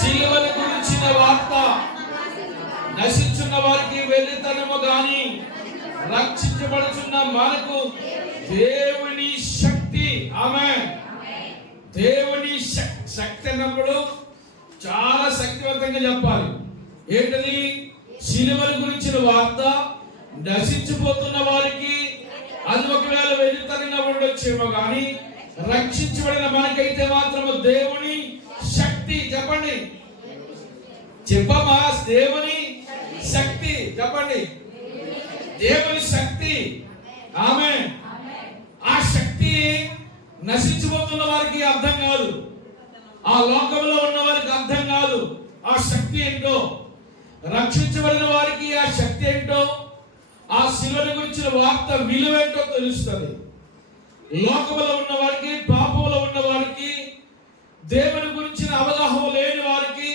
సిలువను గురించిన వార్త నశించున్న వారికి వెర్రితనము గాని రక్షించబడుచున్న మనకు దేవుని శక్తి. ఆమేన్. దేవుని శక్తి అన్నప్పుడు చాలా శక్తివంతంగా చెప్పాలి. ఏంటది? సిలువను గురించిన వార్త నశించిపోతున్న వారికి అది ఒకవేళ వెర్రితనంగా ఉండొచ్చేమో కానీ రక్షించబడిన మనకైతే మాత్రము దేవుని శక్తి. చెప్పండి, చెప్పమా. దేవుని శక్తి. చెప్పండి, దేవుని శక్తి. ఆమేన్. ఆ శక్తి నశించిపోతున్న వారికి అర్థం కాదు, ఆ లోకంలో ఉన్న వారికి అర్థం కాదు. ఆ శక్తి ఏంటో, రక్షించబడిన వారికి ఆ శక్తి ఏంటో, ఆ శిలువను గురించిన వార్త విలువేంటో తెలుస్తుంది. లోకంలో ఉన్న వారికి, పాపంలో ఉన్న వారికి, దేవుని గురించిన అవగాహన లేని వారికి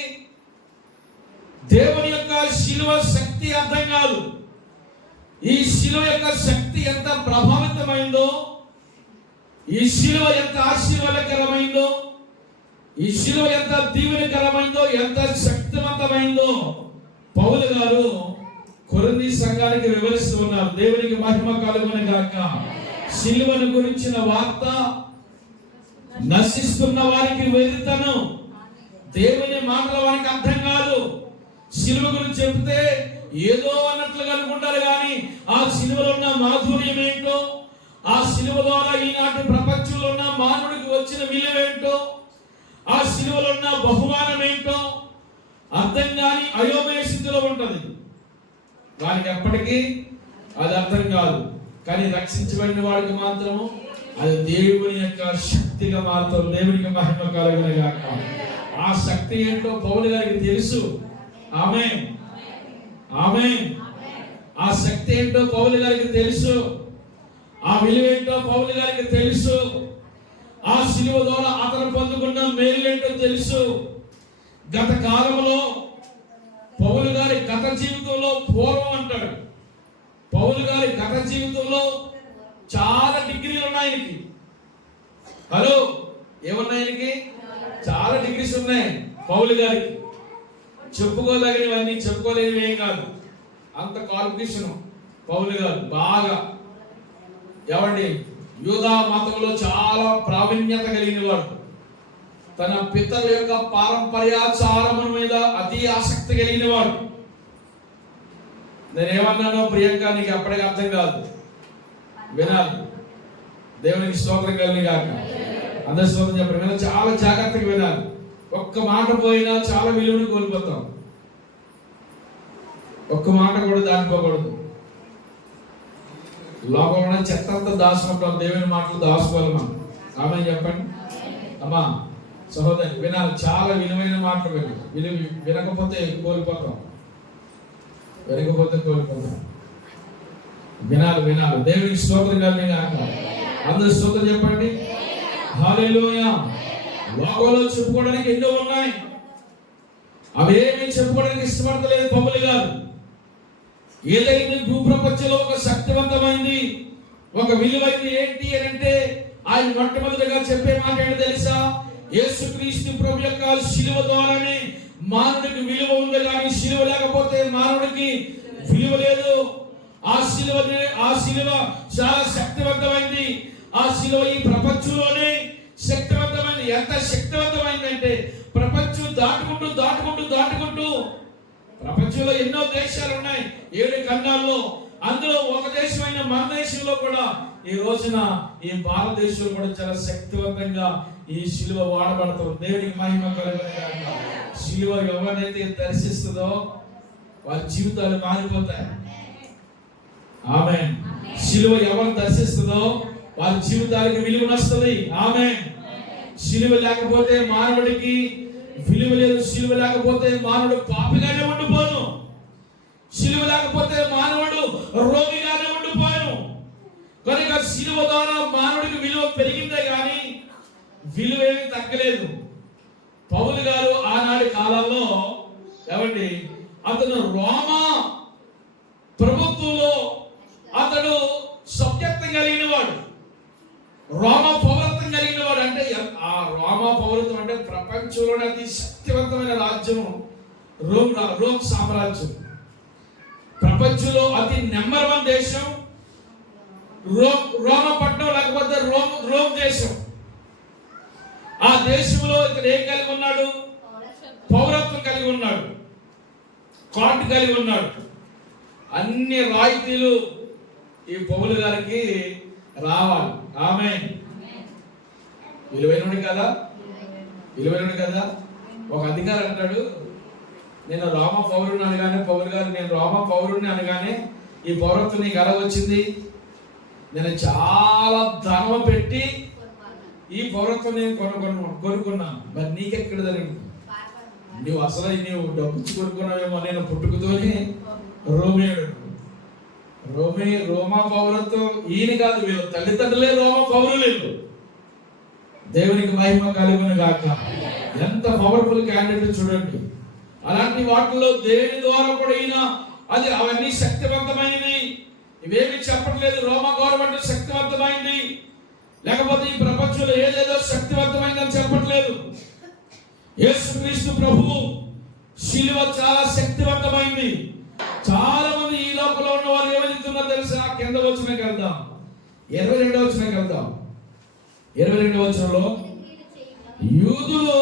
దేవుని యొక్క శిలువ శక్తి అర్థం కాదు. ఈ శిలువ యొక్క శక్తి ఎంత ప్రభావితమైందో, ఈ శిలువ ఎంత ఆశీర్వాదకరమైందో, ఈ శిలువ ఎంత దీవెనకరమైందో, ఎంత శక్తివంతమైందో పౌలు గారు కొరింథీ సంఘానికి వివరిస్తూ ఉన్నారు. దేవునికి మహిమ కలుగును గాక. శిలువను గురించిన వార్త నశిస్తున్న వారికి వెర్రితనం, దేవుని మాటల వారికి అర్థం కాదు. శిలువ గురించి చెప్తే ఏదో అన్నట్లుగా అనుకుంటారు కానీ ఆ శిలువలో ఉన్న మాధుర్యం ఏంటో, ఆ శిలువ ద్వారా ఈనాటి ప్రపంచంలో ఉన్న మానవుడికి వచ్చిన విలువేంటో, ఆ శిలువలో ఉన్న బహుమానం ఏంటో అర్థం కాని అయోమయ స్థితిలో ఉంటది. వారికి ఎప్పటికీ అది అర్థం కాదు. కానీ రక్షించబడిన వాడికి మాత్రము అది దేవుని యొక్క శక్తిగా మారుతారు. దేవునికి మహిమ కలుగును గాక. ఆ శక్తి ఏంటో పౌలు గారికి తెలుసు. ఆమేన్, ఆమేన్. ఆ శక్తి ఏంటో పౌలు గారికి తెలుసు. ఆ విలువ ఏంటో పౌలు గారికి తెలుసు. ఆ శిలువ ద్వారా అతను పొందుకున్న మేలు ఏంటో తెలుసు. గత కాలంలో పౌలు గారి గత జీవితంలో పూర్వం అంటాడు. పౌలు గారి గత జీవితంలో చాలా డిగ్రీలు ఉన్నాయి ఆయనకి. హలో, ఏమున్నాయి ఆయనకి? చాలా డిగ్రీస్ ఉన్నాయి పౌలు గారికి. చెప్పుకోదగినవన్నీ, చెప్పుకోలేనివి ఏం కాదు. అంత క్వాలిఫికేషన్ పౌలు గారు బాగా. ఏమండి, యూదా మతంలో చాలా ప్రావీణ్యత కలిగిన వాడు. తన పితరుల యొక్క పారంపర్యాచారముల మీద అతి ఆసక్తి కలిగిన వాడు. నేనేమన్నానో ప్రియాంక నీకు అప్పటికి అర్థం కాదు, వినాలి. దేవునికి స్తోత్రం కలిగిన గాక. అందరి స్తోత్రం చెప్పండి. వినాలి, చాలా జాగ్రత్తగా వినాలి. ఒక్క మాట పోయినా చాలా విలువను కోల్పోతాం. ఒక్క మాట కూడా దాటిపోకూడదు. లోకంలో చెత్త అంతా దాచుకుంటాం, దేవుని మాటలు దాచుకోవాలి మనం. ఆమె చెప్పండి అమ్మా. సహోదరి వినాలి, చాలా విలువైన మాటలు వినకపోతే కోల్పోతాం, కోల్పోతాం. వినాలి, వినాలి. దేవునికి స్తోత్రం కలిగిన గాక. అందరూ స్తోత్రం చెప్పండి. హల్లెలూయా. లోకంలో చెప్పుకోవడానికి ఎన్నో ఉన్నాయి, అవేమీ చెప్పుకోవడానికి ఇష్టపడతలేదు పౌలు గారు. ఏదైతే భూప్రపంచంలో ఒక శక్తివంతమైంది, ఒక విలువైంది ఏంటి అని అంటే ఆయన మొట్టమొదటిగా చెప్పే మాట ఏంటో తెలుసా? యేసుక్రీస్తు ప్రభు యొక్క శిలువ ద్వారానే మానవుడికి విలువ ఉంది, కానీ శిలువ లేకపోతే మానవుడికి విలువ లేదు. ఆ శిలువ చాలా శక్తివంతమైంది. ఆ శిలువ ఈ ప్రపంచంలోనే శక్తివంతమైంది. ఎంత శక్తివంతమైంది అంటే ప్రపంచం దాటుకుంటూ దాటుకుంటూ దాటుకుంటూ, ప్రపంచంలో ఎన్నో దేశాలు ఉన్నాయి, 7 ఖండాల్లో. అందులో ఒక దేశమైన మన దేశంలో కూడా ఈ రోజున ఈ భారతదేశంలో కూడా చాలా శక్తివంతంగా ఈ శిలువ వాడబడుతుంది. దేవునికి మహిమ కలుగును గాక. శిలువ ఎవరినైతే దర్శిస్తుందో వారి జీవితాలు మారిపోతాయి. ఆమేన్. శిలువ ఎవరు దర్శిస్తుందో వారి జీవితాలకు విలువ వస్తుంది. ఆమేన్. శిలువ లేకపోతే మానవుడికి విలువ లేదు. శిలువ లేకపోతే మానవుడు పాపిగానే ఉండిపోను. శిలువ లేకపోతే మానవుడు రోగిగానే ఉండిపోను. కనుక శిలువ ద్వారా మానవుడికి విలువ పెరిగిందే కానీ విలువ ఏమి తగ్గలేదు. పౌలు గారు ఆనాటి కాలంలో ఏమండి, అతను రోమా ప్రభుత్వంలో అతడు సభ్యత్వం కలిగిన వాడు, రోమా పౌరత్వం కలిగిన వాడు. అంటే ఆ రోమా పౌరత్వం అంటే ప్రపంచంలోనే అతి శక్తివంతమైన రాజ్యము రోమ్ సామ్రాజ్యం. ప్రపంచంలో అతి నెంబర్ 1 దేశం రోమపట్నం, లేకపోతే రోమ్ దేశం. ఆ దేశంలో ఇక్కడ ఏం కలిగి ఉన్నాడు? పౌరత్వం కలిగి ఉన్నాడు, కార్డు కలిగి ఉన్నాడు. అన్ని రాయితీలు ఈ పౌలు గారికి రావాలి. ఆమేన్. విలువైనడు కదా, విలువైనడు కదా. ఒక అధికారి అంటాడు, నేను రోమ పౌరుని అనగానే, పౌరు గారు నేను రోమ పౌరుని అనగానే ఈ పౌరత్వం నీకు ఎలా వచ్చింది? నేను చాలా ధనం పెట్టి ఈ పౌరత్వం నేను కొనుక్కున్నాను. మరి నీకెక్కడ జరిగింది? నువ్వు అసలు నువ్వు డబ్బుచ్చి కొనుక్కున్నావేమో. నేను పుట్టుకతోనే రోమా పౌరత్వం ఈయన కాదు, వీళ్ళు తల్లిదండ్రులే రోమ పౌరులు. దేవునికి మహిమ కలుగును గాక. ఎంత పవర్ఫుల్ క్యాండిడేట్ చూడండి. అలాంటి వాటిల్లో దేవుని ద్వారా కూడా ఈయన అవన్నీ శక్తివంతమైనవి. ఇవేమి చెప్పట్లేదు రోమా గవర్నమెంట్ శక్తివంతమైంది, లేకపోతే ఈ ప్రపంచంలో ఏదేదో శక్తివంతమైందని చెప్పట్లేదు. యేసుక్రీస్తు ప్రభువు శిలువ చాలా శక్తివంతమైంది. చాలా మంది ఈ లోకంలో ఉన్న వాళ్ళు ఏమవుతున్నారో తెలుసా? కింద వచనంకి వెళ్దాం, 22వ వచనంకి వెళ్దాం. 22వ వచనంలో యూదులు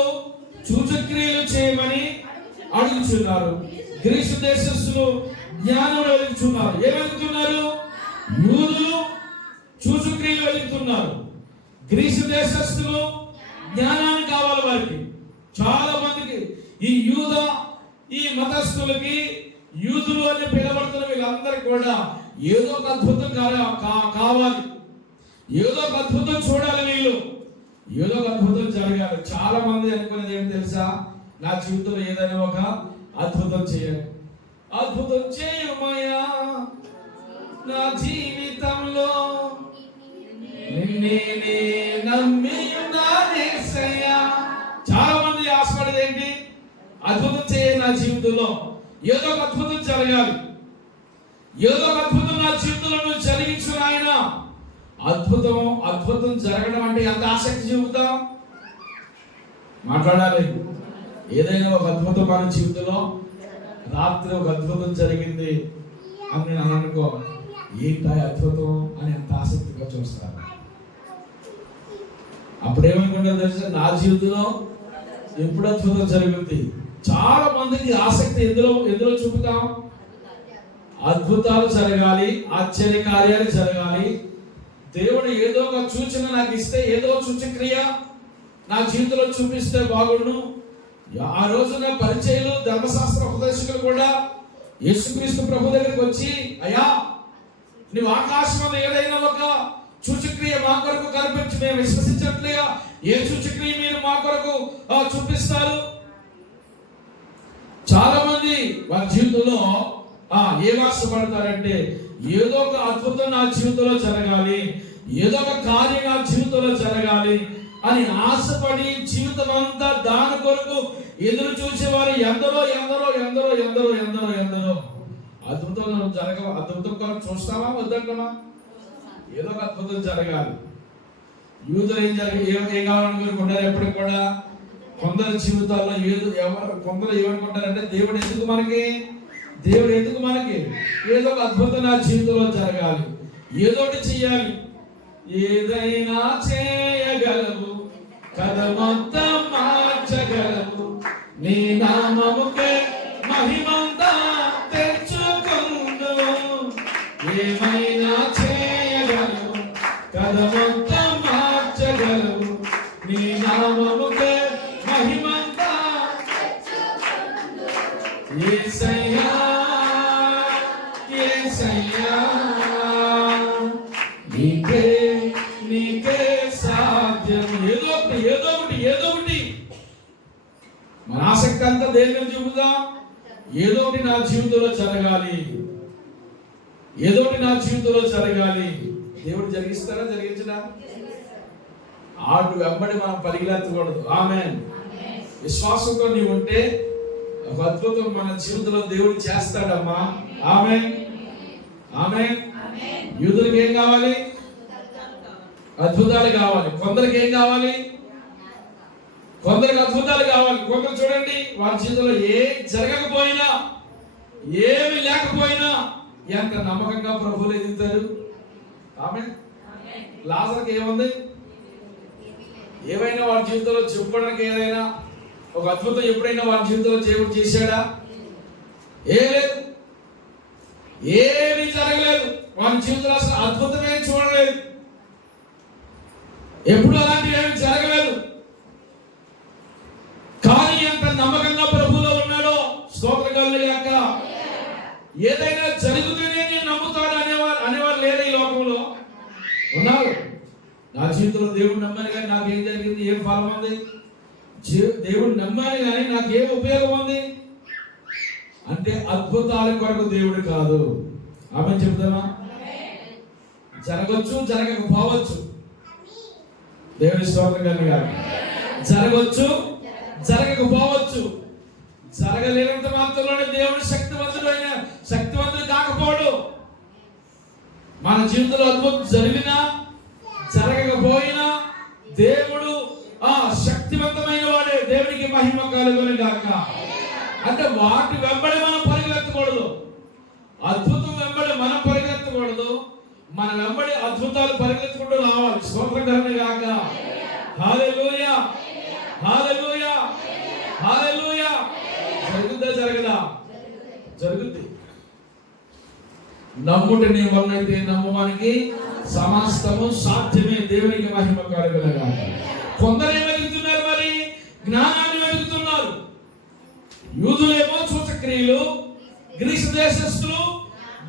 సూచక్రియలు చేయమని అడుగుతున్నారు, గ్రీసు దేశస్థులు జ్ఞానం వెలుగుతున్నారు. ఏమెలుగుతున్నారు? యూదులు సూచక్రియలు వెలుగుతున్నారు, గ్రీసు దేశస్థులు జ్ఞానాన్ని కావాలి వారికి. చాలా మందికి ఈ మతస్థులకి, యూదులు అని పిలవడుతున్న వీళ్ళందరికీ కూడా ఏదో ఒక అద్భుతం కావాలి, ఏదో ఒక అద్భుతం చూడాలి, వీళ్ళు ఏదో ఒక అద్భుతం జరగాలి. చాలా మంది అనుకునేది ఏంటి తెలుసా? నా జీవితంలో ఏదైనా ఒక అద్భుతం చేయాలి. అద్భుతం చేయమయ్యా నా జీవితంలో, నిన్నే నమ్మి ఉన్నానేసయ్యా. చాలా మంది ఆశపడేది ఏంటి? అద్భుతం చేయాలి నా జీవితంలో, ఏదో ఒక అద్భుతం జరగాలి, ఏదో ఒక అద్భుతం నా జీవితంలో నువ్వు జరిగించు ఆయన. అద్భుతం జరగడం అంటే ఎంత ఆసక్తి చూపుతాం? మాట్లాడాలి. ఏదైనా ఒక అద్భుతం మన జీవితంలో, రాత్రి ఒక అద్భుతం జరిగింది అని నేను అనుకో, ఏంటి అద్భుతం అని ఎంత ఆసక్తిగా చూస్తాను. అప్పుడేమనుకుంటా తెలుసా? నా జీవితంలో ఎప్పుడు అద్భుతం జరుగుతుంది. చాలా మందికి ఆసక్తి ఎందులో చూపుతాం? అద్భుతాలు జరగాలి, ఆశ్చర్య కార్యాలు జరగాలి. దేవుడు ఏదో ఒక సూచన నాకు ఇస్తే, ఏదో సూచక్రియ నా జీవితంలో చూపిస్తే బాగుండు. ఆ రోజున పరిచయులు, ధర్మశాస్త్ర ఉపదేశకులు కూడా యేసుక్రీస్తు ప్రభు దగ్గరికి వచ్చి, అయ్యా నువ్వు ఆకాశంలో ఏదైనా ఒక సూచక్రియ మా కొరకు కనిపించి మేము విశ్వసించట్లేగా, ఏ సూచక్రియ మీరు మా కొరకు చూపిస్తారు? చాలా మంది వారి జీవితంలో ఏం ఆశపడతారంటే, ఏదో ఒక అద్భుతం నా జీవితంలో జరగాలి, ఏదో ఒక కార్యం నా జీవితంలో జరగాలి అని ఆశపడి జీవితం అంతా దాని కొరకు ఎదురు చూసేవారు ఎందరో ఎందరో ఎందరో ఎందరో ఎందరో ఎందరో. అద్భుతం కొరకు చూస్తామా వద్దంటామా? ఏదో ఒక అద్భుతం జరగాలి. యూదులు ఏం కావాలనుకుంటారు? ఎప్పటికి కూడా కొందరి జీవితాల్లో కొందరు ఏమనుకుంటారంటే, దేవుడు ఎందుకు మనకి ఏదో ఒక అద్భుతం నా జీవితంలో జరగాలి, ఏదో ఒకటి చెయ్యాలి. ఏదైనా చేయగలవు, కథ మొత్తం మార్చగలవు, నీ నామముకే మహిమంతా తెచ్చుకుందువు. ఏమైనా చేయగలవు, కథ మొత్తం మార్చగలవు, నీ నామముకే మహిమంతా యేసయ్యా యేసయ్యా నీకే సాధ్యం. ఏదో ఒకటి మన ఆసక్తి అంతా దేని మీద చూపుదాం? ఏదో ఒకటి నా జీవితంలో జరగాలి, ఏదో ఒకటి నా జీవితంలో జరగాలి. దేవుడు జరిగిస్తారా? జరిగించడా? ఆటు వెంబడి మనం పరిగెత్తకూడదు. ఆమేన్. విశ్వాసంతో నీవు ఉంటే ఒక అద్భుతం మన జీవితంలో దేవుడు చేస్తాడమ్మా. ఆమేన్ ఆమేన్. యూదులకు ఏం కావాలి? అద్భుతాలు కావాలి. కొందరికి ఏం కావాలి? కొందరికి అద్భుతాలు కావాలి. కొందరు చూడండి, వారి జీవితంలో జరగకపోయినా, ఏమి లేకపోయినా ఎంత నమ్మకంగా ప్రభువులు ఎదుగుతారు. ఆమె లాజరుకి ఏముంది? ఏమైనా వారి జీవితంలో చెప్పుకోవడానికి ఏదైనా ఒక అద్భుతం ఎప్పుడైనా వారి జీవితంలో దేవుడు చేశాడా? లేదు, ఏమీ జరగలేదు. వారి జీవితంలో అసలు అద్భుతమే చూడలేదు. ఎప్పుడు అలాంటివి ఏమి జరగలేదు. కానీ ఎంత నమ్మకంగా ప్రభువులో ఉన్నాడో స్తోత్రం కలుగుగాక. ఏదైనా జరిగితేనే నేను నమ్ముతాను అనేవారు లేరు ఈ లోకంలో. ఉన్నారు. నా జీవితంలో దేవుడు నమ్మాను కానీ నాకేం జరిగింది, ఏం ఫలం ఉంది? దేవుడు నమ్మాను కానీ నాకేం ఉపయోగం ఉంది అంటే అద్భుతాల కొరకు దేవుడు కాదు. ఆమె చెప్తామా? జరగచ్చు, జరగకపోవచ్చు. దేవుని స్తోత్రం కలుగుగాక. జరగవచ్చు, జరగకపోవచ్చు. జరగలేనంత మాత్రంలోనే దేవుడు శక్తివంతుడు కాకపోడు. మన జీవితంలో అద్భుతం జరిగినా జరగకపోయినా దేవుడు శక్తివంతమైన వాడే. దేవునికి మహిమ కలుగును గాక. అంటే వాటి వెంబడి మనం పరిగెత్తకూడదు. అద్భుతం వెంబడి మనం పరిగెత్తకూడదు. మన వెంబడి అద్భుతాలు పరిగెత్తుకుంటూ రావాలి. స్తోత్రం కలుగును గాక. హల్లెలూయా, హల్లెలూయా, హల్లెలూయా. జరుగుద్దా జరగదా? జరుగుద్ది. నమ్ముట నీ వలనైతే నమ్మవానికి సమస్తము సాధ్యమే. దేవునికి మహిమ కలుగును గాక. కొందరు ఏం వెతుకుతున్నారు? మరి జ్ఞానాన్ని వెతుకుతున్నారు. యూదులేమో సూచక్రియలు, గ్రీసు దేశస్థులు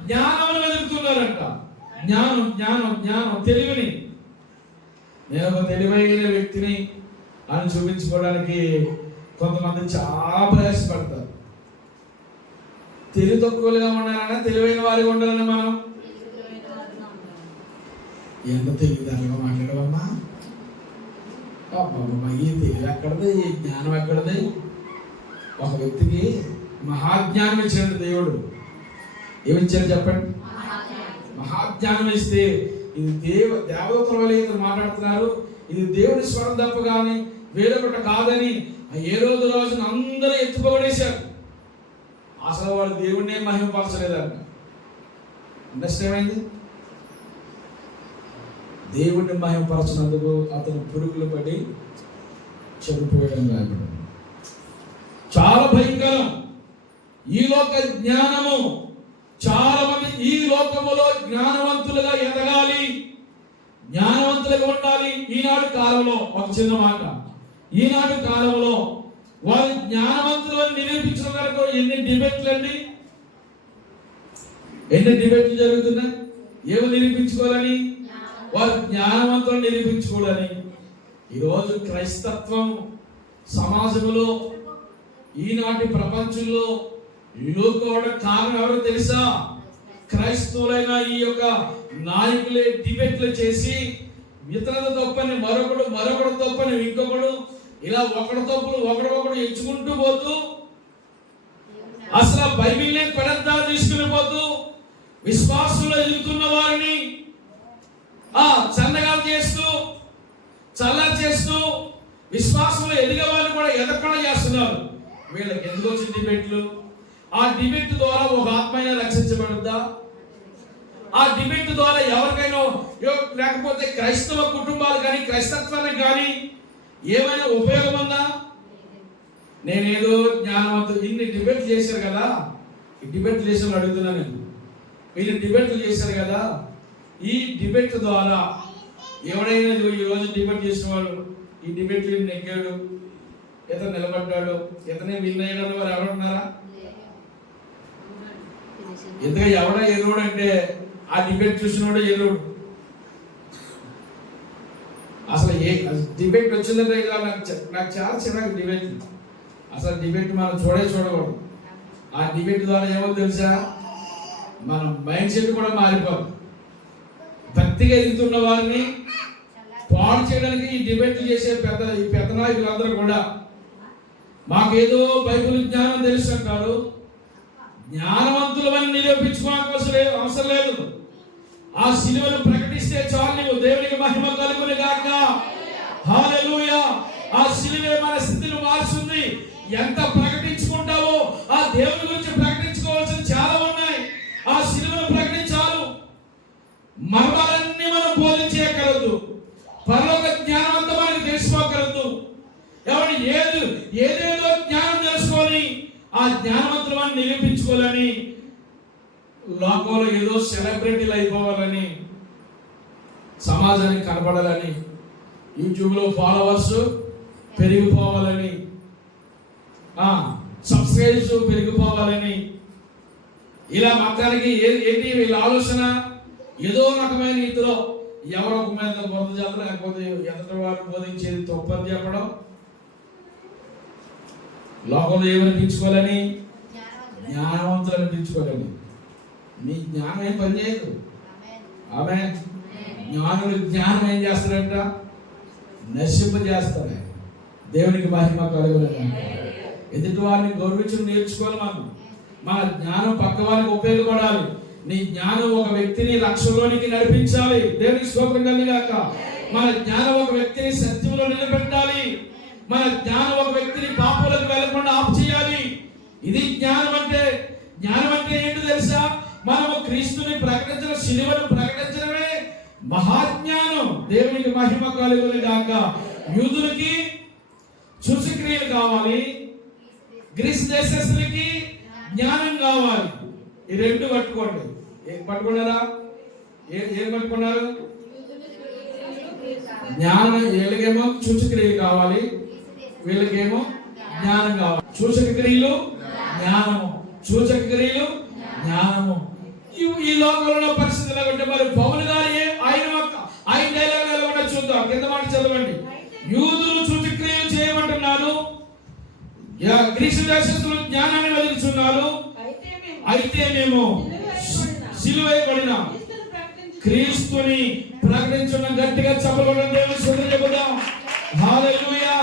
జ్ఞానాన్ని వెతుకుతున్నారంట. జ్ఞానం, జ్ఞానం, జ్ఞానం, తెలివిని. నేను ఒక తెలివైన వ్యక్తిని అని చూపించుకోవడానికి కొంతమంది చాలా ప్రయాసపడతారు. తెలివి తక్కువగా ఉండాలన్నా తెలివైన వారిగా ఉండాలన్నా మనం ఎంత తెలివిదారుగా మాట్లాడవమ్మా. ఈ తెలివి ఎక్కడది, ఈ జ్ఞానం ఎక్కడది? ఒక వ్యక్తికి మహాజ్ఞానం ఇచ్చాడు దేవుడు. ఏమిచ్చాడు చెప్పండి? మహాజ్ఞానం ఇస్తే ఇది దేవదూతల వల్ల ఇతను మాట్లాడుతున్నారు, ఇది దేవుడి స్వరం తప్ప కానీ వేరొకటి కాదని ఏ రోజున అందరూ ఎత్తుకోబడేశారు. అసలు వాడు దేవుడినే మహిమపరచలేదంట. ఏమైంది? దేవుడిని మహిమపరచినందుకు అతను పురుగులు పడి చనిపోయడం రాయబడింది. చాలా భయంకరం ఈ లోక జ్ఞానము. చాలా మంది ఈ లోకములో జ్ఞానవంతులుగా ఎదగాలి, జ్ఞానవంతులుగా ఉండాలి. ఈనాడు కాలంలో ఒక చిన్న మాట, ఈనాడు కాలంలో వారు జ్ఞానవంతులను నిరూపించడం వరకు ఎన్ని డిబేట్లు అండి, ఎన్ని డిబేట్లు జరుగుతున్నాయి. ఏమి నిరూపించుకోవాలని? వారు జ్ఞానవంతులను నిరూపించుకోవాలని. ఈరోజు క్రైస్తత్వం సమాజంలో, ఈనాటి ప్రపంచంలో లోకోవడం కారణం ఎవరు తెలుసా? క్రైస్తవులైన ఈ యొక్క నాయకులే డిబేట్లు చేసి ఇతరుల తప్పని మరొకడు తప్పని ఇంకొకడు, ఇలా ఒకడు తప్పులు ఒకడు ఎంచుకుంటూ పోతూ అసలు బైబిల్నే పడద్దా తీసుకుని పోతూ విశ్వాసంలో ఎదుగుతున్న వారిని చల్లగా చేస్తూ చల్లగా చేస్తూ విశ్వాసంలో ఎదిగే వాళ్ళు కూడా ఎదగకుండా చేస్తున్నారు. వీళ్ళకి ఎందుకు వచ్చిన డిబేట్లు? ఆ డిబేట్ ద్వారా ఒక ఆత్మైన రక్షించబడుద్దా? ఆ డిబేట్ ద్వారా ఎవరికైనా లేకపోతే క్రైస్తవ కుటుంబాలు కానీ క్రైస్తత్వానికి కానీ ఏమైనా ఉపయోగం ఉందా? నేనేదో జ్ఞానవంతులు ఇన్ని డిబేట్లు చేశారు కదా, ఈ డిబేట్లు చేసిన వాళ్ళు అడుగుతున్నా నేను, వీళ్ళు డిబేట్లు చేశారు కదా, ఈ డిబేట్ ద్వారా ఎవడైనా ఈరోజు డిబేట్ చేసిన వాళ్ళు ఈ డిబేట్లు నెగ్గాడు, ఇతను నిలబడ్డాడు, ఇతనే విన్నయ్యాడు వారు ఎవరున్నారా? ఎందుకంటే ఎవడ ఎరువుడు అంటే ఆ డిబేట్ చూసినోడు ఎరువుడు. అసలు డిబేట్ వచ్చిందంటే నాకు చాలా చిన్న డిబేట్. అసలు డిబేట్ మనం చూడకూడదు. ఆ డిబేట్ ద్వారా ఏమో తెలుసా, మన మైండ్ సెట్ కూడా మారిపోదు. భక్తిగా ఎదుగుతున్న వారిని పాడు చేయడానికి ఈ డిబేట్లు చేసే ఈ పెద్ద నాయకులందరూ కూడా మాకేదో బైబిల్ జ్ఞానం తెలుసు అంటారు. జ్ఞానవంతులమని నిరూపించుకోవాల్సిన అవసరం లేదు. ఆ సిలువను ప్రకటిస్తే చాలు. నీవు దేవునికి మహిమ కలుగును గాక. హల్లెలూయా. ఆ సిలువే మన స్థితిని మార్చుంది. ఎంత ప్రకటించుకుంటావో ఆ దేవుని గురించి ప్రకటించుకోవాల్సిన చాలా ఉన్నాయి. ఆ సిలువను ప్రకటించాలి. మర్మాలన్నీ మనం బోధించేయగలదు. పరలోక జ్ఞానం అంతా మనకి తెలుసుకోగలదు. ఎవరి ఏదేదో జ్ఞానం తెలుసుకొని ఆ జ్ఞానవంతులను నిరూపించుకోవాలని, లోకంలో ఏదో సెలబ్రిటీలు అయిపోవాలని, సమాజానికి కనపడాలని, యూట్యూబ్లో ఫాలోవర్స్ పెరిగిపోవాలని, సబ్స్క్రైబ్స్ పెరిగిపోవాలని, ఇలా మొత్తానికి ఏంటి వీళ్ళ ఆలోచన? ఏదో రకమైన రీతిలో ఎవరో ఒక మీద బురద చల్లడం, లేకపోతే ఎదుటి వారు బోధించేది తప్పని చెప్పడం, లోకంలో ఏమనిపించుకోవాలని? జ్ఞానవంతులు అనిపించుకోవాలని. నీ జ్ఞానం ఏం పని చేయదు. ఆమె జ్ఞానులు జ్ఞానం ఏం చేస్తారంట? నశింపజేస్తారు. దేవునికి మహిమ కలుగును. ఎదుటి వారిని గౌరవించడం నేర్చుకోవాలి. మన జ్ఞానం పక్క వారికి ఉపయోగపడాలి. నీ జ్ఞానం ఒక వ్యక్తిని రక్షణలోనికి నడిపించాలి. దేవునికి స్తోత్రం కలుగుగాక. మన జ్ఞానం ఒక వ్యక్తిని సత్యంలో నిలబెట్టాలి. మన జ్ఞానం ఒక వ్యక్తిని పాపంలోకి వెళ్లకుండా ఆపు చేయాలి. ఇది జ్ఞానం అంటే. జ్ఞానం అంటే ఏంటో తెలుసా? మనము క్రీస్తుని ప్రకటించడం, శిలువను ప్రకటించడమే మహాజ్ఞానం. దేవునికి మహిమ కలుగుగాక. యూదులకి సూచక్రియలు కావాలి, గ్రీస్ దేశస్తులకి జ్ఞానం కావాలి. ఈ రెండు పట్టుకోండి. పట్టుకున్నారా? ఏం పట్టుకున్నారు? జ్ఞానం. వీళ్ళకేమో సూచక్రియలు కావాలి, వీళ్ళకేమో జ్ఞానం కావాలి. సూచక క్రియలు జ్ఞానము, సూచక క్రియలు జ్ఞానము. ఈ లోకంలో పరిస్థితులు ఉంటే మరి పౌలు గారు ఆయన డైలాగ్ ఎలా ఉన్నా చూద్దాం. కింద మాట చదవండి. యూదులు సూచక్రియలు చేయమంటున్నారు, గ్రీసు దేశస్తులు జ్ఞానాన్ని వెలుగుతున్నారు. అయితే మేము సిలువేయబడిన క్రీస్తుని ప్రకటించున్న గట్టిగా చెప్పబడిన దేవుని స్తుతి చెబుదాం. హల్లెలూయా.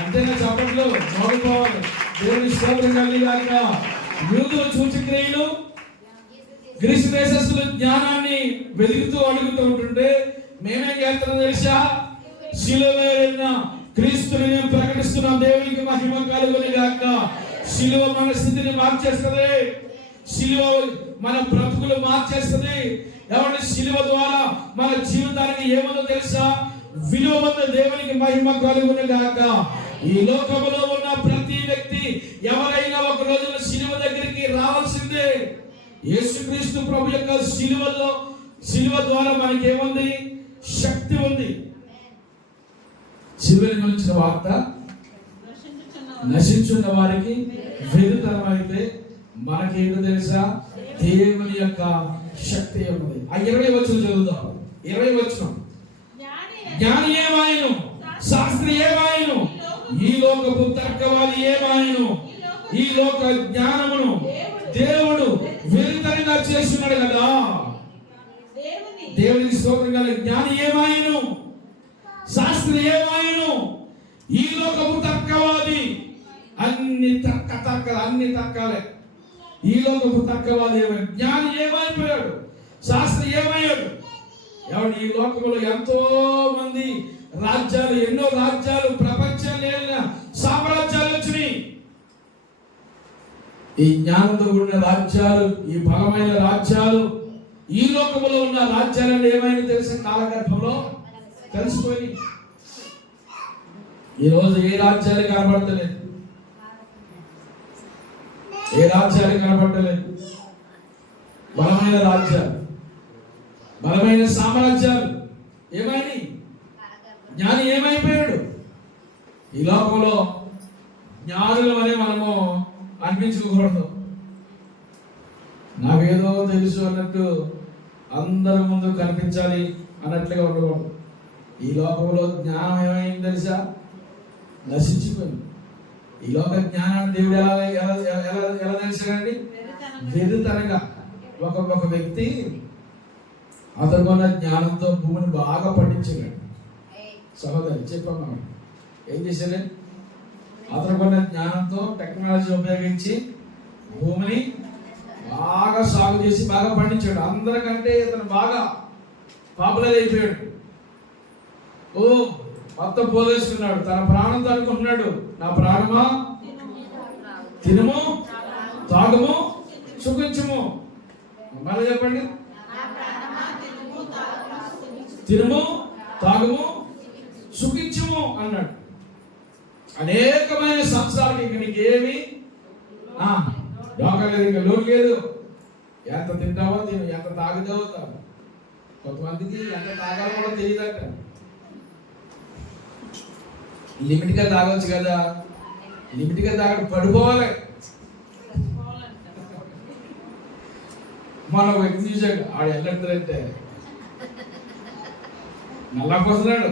అంతేనా? చెప్పట్లు మోగిపోవాలి. దేవుని స్తోత్రం కలుగుగాక. యూదుల సూచక్రియలు, గ్రీసు దేశస్తుల జ్ఞానాన్ని వెలుగుతూ అడుగుతూ ఉంటుంటే మేమేం చేస్తున్నాం తెలుసా? సిలువేయబడిన క్రీస్తుని మేము ప్రకటిస్తున్నాం. దేవునికి మహిమ కలుగుగాక. సిలువ మన స్థితిని మార్చేస్తుంది. సిలువ మన బ్రతుకులు మార్చేస్తుంది. ఎవరి సిలువ ద్వారా మన జీవితానికి ఏముందో తెలుసా? విలువ ఉంది. దేవునికి మహిమ కలుగుగాక. ఈ లోకంలో ఉన్న ప్రతి వ్యక్తి ఎవరైనా ఒక రోజున సిలువ దగ్గరికి రావాల్సిందే. యేసుక్రీస్తు ప్రభు యొక్క సిలువ ద్వారా మనకి ఏముంది? శక్తి ఉంది. సిలువను గురించిన వార్త నశించున్న వారికి వెలుగుతనం అయితే మనకేంటో తెలుసా? దేవుని యొక్క శక్తి ఉన్నది. ఆ 20 వచనం చదువుదాం. 20 వచనం. జ్ఞాని ఏమాయను, శాస్త్రి ఏమాయను, ఈ లోకపు తర్కవాది ఏమాయను, ఈ లోక జ్ఞానమును దేవుడు వెలుగుతనంగా చేస్తున్నాడు కదా. దేవునికి స్తోత్రం కలుగు. జ్ఞాని ఏమాయను, శాస్త్రి ఏమాయను, ఈ లోకపు తర్కవాది. అన్ని తర్కాలే. ఈ లోకపు తర్కవాది ఏమైనా. జ్ఞాని ఏమైపోయాడు, శాస్త్రి ఏమయ్యాడు. ఎవరు? ఈ లోకంలో ఎంతో మంది రాజ్యాలు, ఎన్నో రాజ్యాలు, ప్రపంచంలో సామ్రాజ్యాలు వచ్చినాయి. ఈ జ్ఞానంతో కూడిన రాజ్యాలు, ఈ బలమైన రాజ్యాలు, ఈ లోకంలో ఉన్న రాజ్యాలను ఏమైనా తెలిసిన కాలగర్భంలో కలిసిపోయి ఈరోజు ఏ రాజ్యాలు కనబడతలేదు. ఏ రాజ్యాలు కనబడలేదు. బలమైన రాజ్యాలు, బలమైన సామ్రాజ్యాలు ఏమైనా. జ్ఞాని ఏమైపోయాడు? ఈ లోకంలో జ్ఞానులు అని మనము అనిపించుకోకూడదు. నాకేదో తెలుసు అన్నట్టు అందరి ముందు కనిపించాలి అన్నట్లుగా ఉండకూడదు. ఈ లోకంలో జ్ఞానం ఏమైంది తెలుసా? నశించిపోయింది. ఈ లోక జ్ఞానాన్ని దేవుడు ఎలా తెలిసాడండి? వెలుగుతనగా. ఒక వ్యక్తి అతనుకున్న జ్ఞానంతో భూమిని బాగా పండించాడు. సహోదరి చెప్పమ్మా, ఏం చేశాడు? అతనుకున్న జ్ఞానంతో టెక్నాలజీ ఉపయోగించి భూమిని బాగా సాగు చేసి బాగా పండించాడు. అందరికంటే ఇతను బాగా పాపులర్ అయిపోయాడు. మొత్తం పోగేసుకున్నాడు. తన ప్రాణంతో అనుకుంటున్నాడు, నా ప్రాణమా తినుము తాగుము సుఖించుము. మళ్ళీ చెప్పండి, తినుము తాగుము సుఖించుము అన్నాడు. అనేకమైన సంవత్సరాలకి ఇంక నీకేమి లోకలేదు, ఇంకా లోటు లేదు. ఎంత తింటావో తిను, ఎంత తాగుతావో తాగు. కొంతమందికి ఎంత తాగాలో కూడా తెలియదట. లిమిట్గా తాగొచ్చు కదా, లిమిట్గా తాగడం పడిపోవాలి. మన వ్యక్తి చూసాడు, ఆడు వెళ్ళంటే నల్లపోతున్నాడు.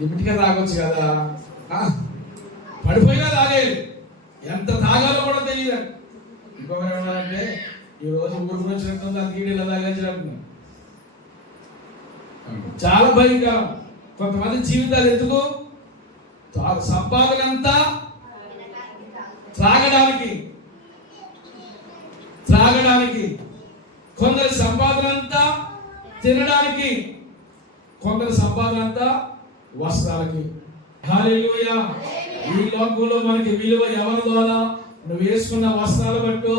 లిమిట్గా తాగొచ్చు కదా, పడిపోయినా తాగేది. ఎంత తాగాలో కూడా తెలియదు. ఇంకొకరు ఏమన్నారంటే, ఈ రోజు ఊరికి వచ్చినట్టు అందుకే ఇలా తాగొచ్చినట్టు. చాలా భయంకరం. కొంతమంది జీవితాలు ఎందుకు, సంపాదన అంతా త్రాగడానికి, కొందరి సంపాదన అంతా తినడానికి, కొందరి సంపాదన అంతా వస్త్రాలకి. హల్లెలూయా. ఈ లోకంలో మనకి విలువ ఎవరి ద్వారా? నువ్వు వేసుకున్న వస్త్రాలు బట్టు,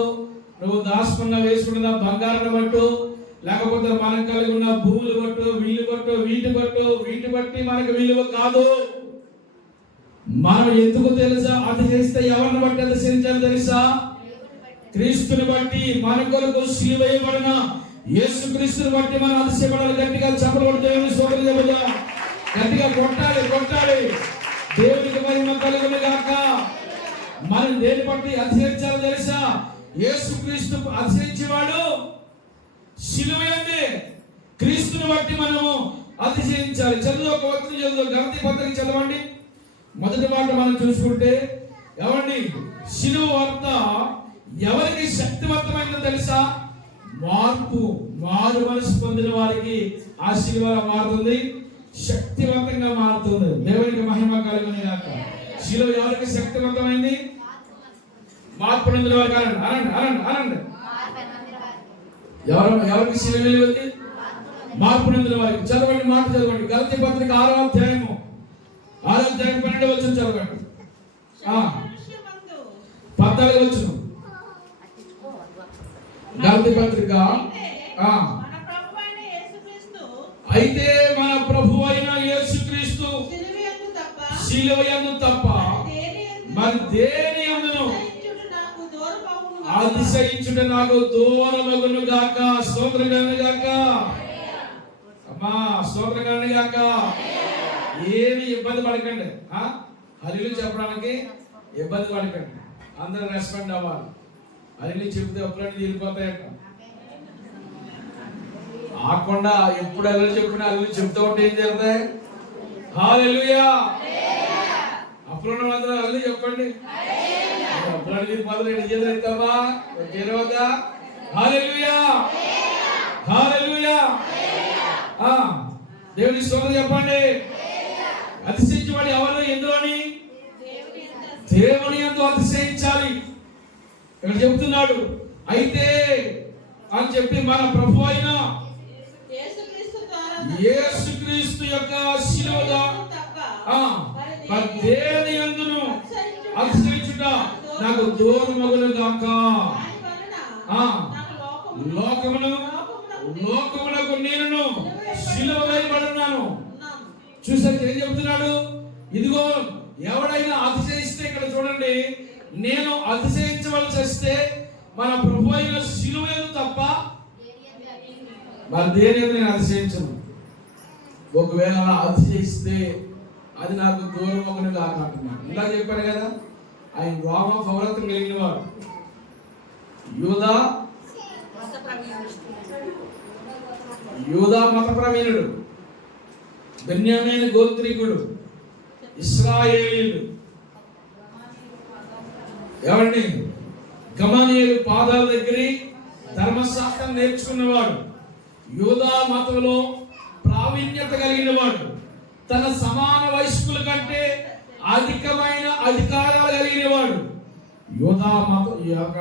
నువ్వు వేసుకున్న బంగారం బట్టు, లేకపోతే మనం కలిగి ఉన్న భూములు బట్టు, వీటి బట్టి మనకు విలువ కాదు. మనం ఎందుకు తెలుసా అతిశయిస్తే? ఎవరిని బట్టి అతిశయించాలి తెలుసా? క్రీస్తుని బట్టి, మన కొరకు సిలువ వేయబడిన యేసు క్రీస్తుని బట్టి మనం అతిశయపడాలి. గట్టిగా చప్పట్లు కొట్టి దేవుని స్తోత్రం చెబుదాం. గట్టిగా కొట్టాలి. దేవునికి మహిమ కలుగును గాక. మనం దేని బట్టి అతిశయించాలి తెలుసా? యేసు క్రీస్తు అతిశయించేవాడు సిలువయందే. క్రీస్తుని బట్టి మనము అతిశయించాలి. చదువు, ఒక వచనం చదువు, గలతీ పత్రిక చదవండి. మొదటి మాట మనం చూసుకుంటే, ఏమండి, సిలువ వార్త ఎవరికి శక్తివంతమైందో తెలుసా? మారు మనసు పొందిన వారికి ఆ సిలువ మారుతుంది, శక్తివంతంగా మారుతుంది. దేవునికి మహిమ కలుగును గాక. సిలువ ఎవరికి శక్తివంతమైంది? మార్పు పొందిన వారికి. అనండి. ఎవరికి సిలువ వెలుగుతుంది? మార్పు పొందిన వారికి. చదవండి, మాట చదవండి. గలతీ పత్రిక 6వ అధ్యాయం 12వ వచనం చదవండి. 14వ వచనం. గలతీ పత్రిక. అయితే మన ప్రభు అయిన యేసుక్రీస్తు సిలువయందు తప్ప మరి దేని యందును అతిశయించుట నాకు దూరమగును గాక. స్తోత్రం కలుగును గాక. అమ్మా, స్తోత్రం కలుగును గాక. ఏమి ఇబ్బంది పడకండి. హల్లెలూయా చెప్పడానికి ఇబ్బంది పడకండి. అందరూ రెస్పాండ్ అవ్వాలి. హల్లెలూయా చెప్తే ఎప్పుడైనా తీరిపోతాయట. ఆకుండా ఎప్పుడు హల్లెలూయా చెప్పినా హల్లెలూయా చెప్తూ ఉంటే ఏం జరుగుతాయి? హల్లెలూయా. అప్పుడు అందరూ హల్లెలూయా చెప్పండి. అప్పుడు తీరిపోతే నిజం అవుతామా? హల్లెలూయా. దేవుని స్తోత్రం చెప్పండి. అతిశయించబడి ఎవరు? ఎందులోని? దేవుని యందు అతిశయించాలి. ఇక్కడ చెబుతున్నాడు. అయితే అని చెప్పి మన ప్రభు అయిన యేసుక్రీస్తు యొక్క శిలువ దేని యందును అతిశయించుట నాకు దూరమగును గాక. లోకమునకు నేను శిలువ వేయబడున్నాను. చూసాక ఏం చెబుతున్నాడు? ఇదిగో, ఎవడైనా అతిశయిస్తే, ఇక్కడ చూడండి, నేను అతిశయించవలసి వస్తే మన ప్రభు అయిన శిలువ తప్ప మరి దేని నేను అతిశయించను. ఒకవేళ అలా అతిశయిస్తే అది నాకు దూరమగును గాక అంటున్నాడు. ఇలా చెప్పాడు కదా, ఆయన రోమ పౌరత్వం కలిగిన వాడు. యూదా మత ప్రవీణుడు, బెన్యామీను గోత్రీకుడు, ఇశ్రాయేలీయుడు. ఎవరిని? గమనీయులు పాదాల దగ్గర ధర్మశాస్త్రం నేర్చుకున్నవాడు, యూదా మతంలో ప్రావీణ్యత కలిగిన వాడు, తన సమాన వయస్కుల కంటే అధికమైన అధికారాలు కలిగిన వాడు. యూదా మతం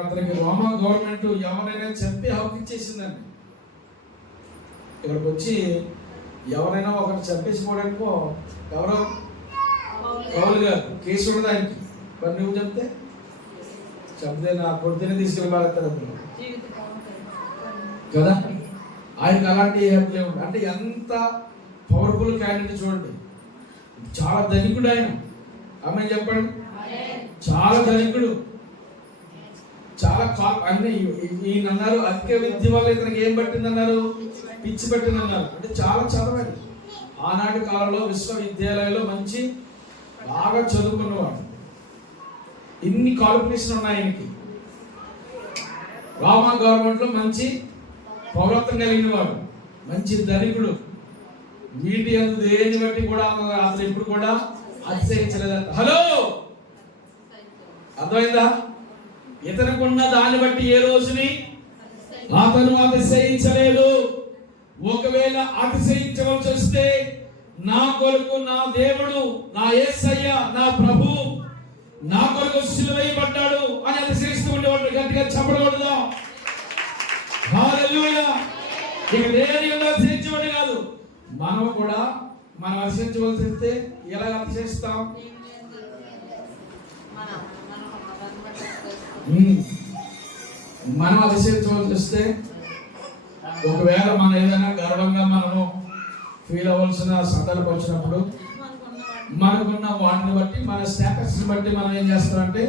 అతనికి రోమా గవర్నమెంట్ ఎవరైనా చంపే హక్కు ఇచ్చేసిందండి. ఇక్కడికి వచ్చి ఎవరైనా ఒకటి చంపేసుకోవడానికో ఎవరో పౌలు గారు కేసు ఉండదు ఆయనకి. మరి నువ్వు చెప్తే నా కొడుకునే తీసుకెళ్ళి బాగుతారు కదా. ఆయనకి అలాంటి లేవు. అంటే ఎంత పవర్ఫుల్ క్యాండిడేట్ చూడండి. చాలా ధనికుడు ఆయన. ఆమె చెప్పండి, చాలా ధనికుడు. చాలా అన్నీ ఈయన అన్నారు అధిక విద్య వల్ల ఇతనికి ఏం పట్టిందన్నారు, పిచ్చి పట్టిందన్నారు. అంటే చాలా చదవాలి. ఆనాటి కాలంలో విశ్వవిద్యాలయంలో మంచి బాగా చదువుకున్నవాడు. ఇన్ని క్వాలిఫికేషన్ ఉన్నాయి ఆయనకి. రామా గవర్నమెంట్ లో మంచి పౌరత్వం కలిగిన వాడు, మంచి ధనికుడు. వీటి అందు దేని బట్టి కూడా అసలు ఎప్పుడు కూడా అతిశయించలేదంట. హలో, అర్థమైందా? ఇతనుకున్న దాన్ని బట్టి ఏ రోజుని అతను అతిశయించలేదు. ఒకవేళ అతిశయించవలసి వస్తే నా కొరకు నా దేవుడు, నా యేసయ్య, నా ప్రభు నా కొరకు సిలువ వేయబడ్డాడు అని అతిశయిస్తూ ఉండేవాడు. గట్టిగా చెప్పకూడదు. హల్లెలూయా. ఇక దేని అతిశయించేవాడు కాదు. మనం కూడా మనం అతిశయించవలసి వస్తే ఎలా అతిశయిస్తాం? మనం అతిశయించవలసి వస్తే ఒకవేళ మనం ఏదైనా గర్వంగా మనము ఫీల్ అవ్వాల్సిన సందర్భం వచ్చినప్పుడు మనకున్న వాటిని బట్టి, మన స్టేటస్ బట్టి మనం ఏం చేస్తామంటే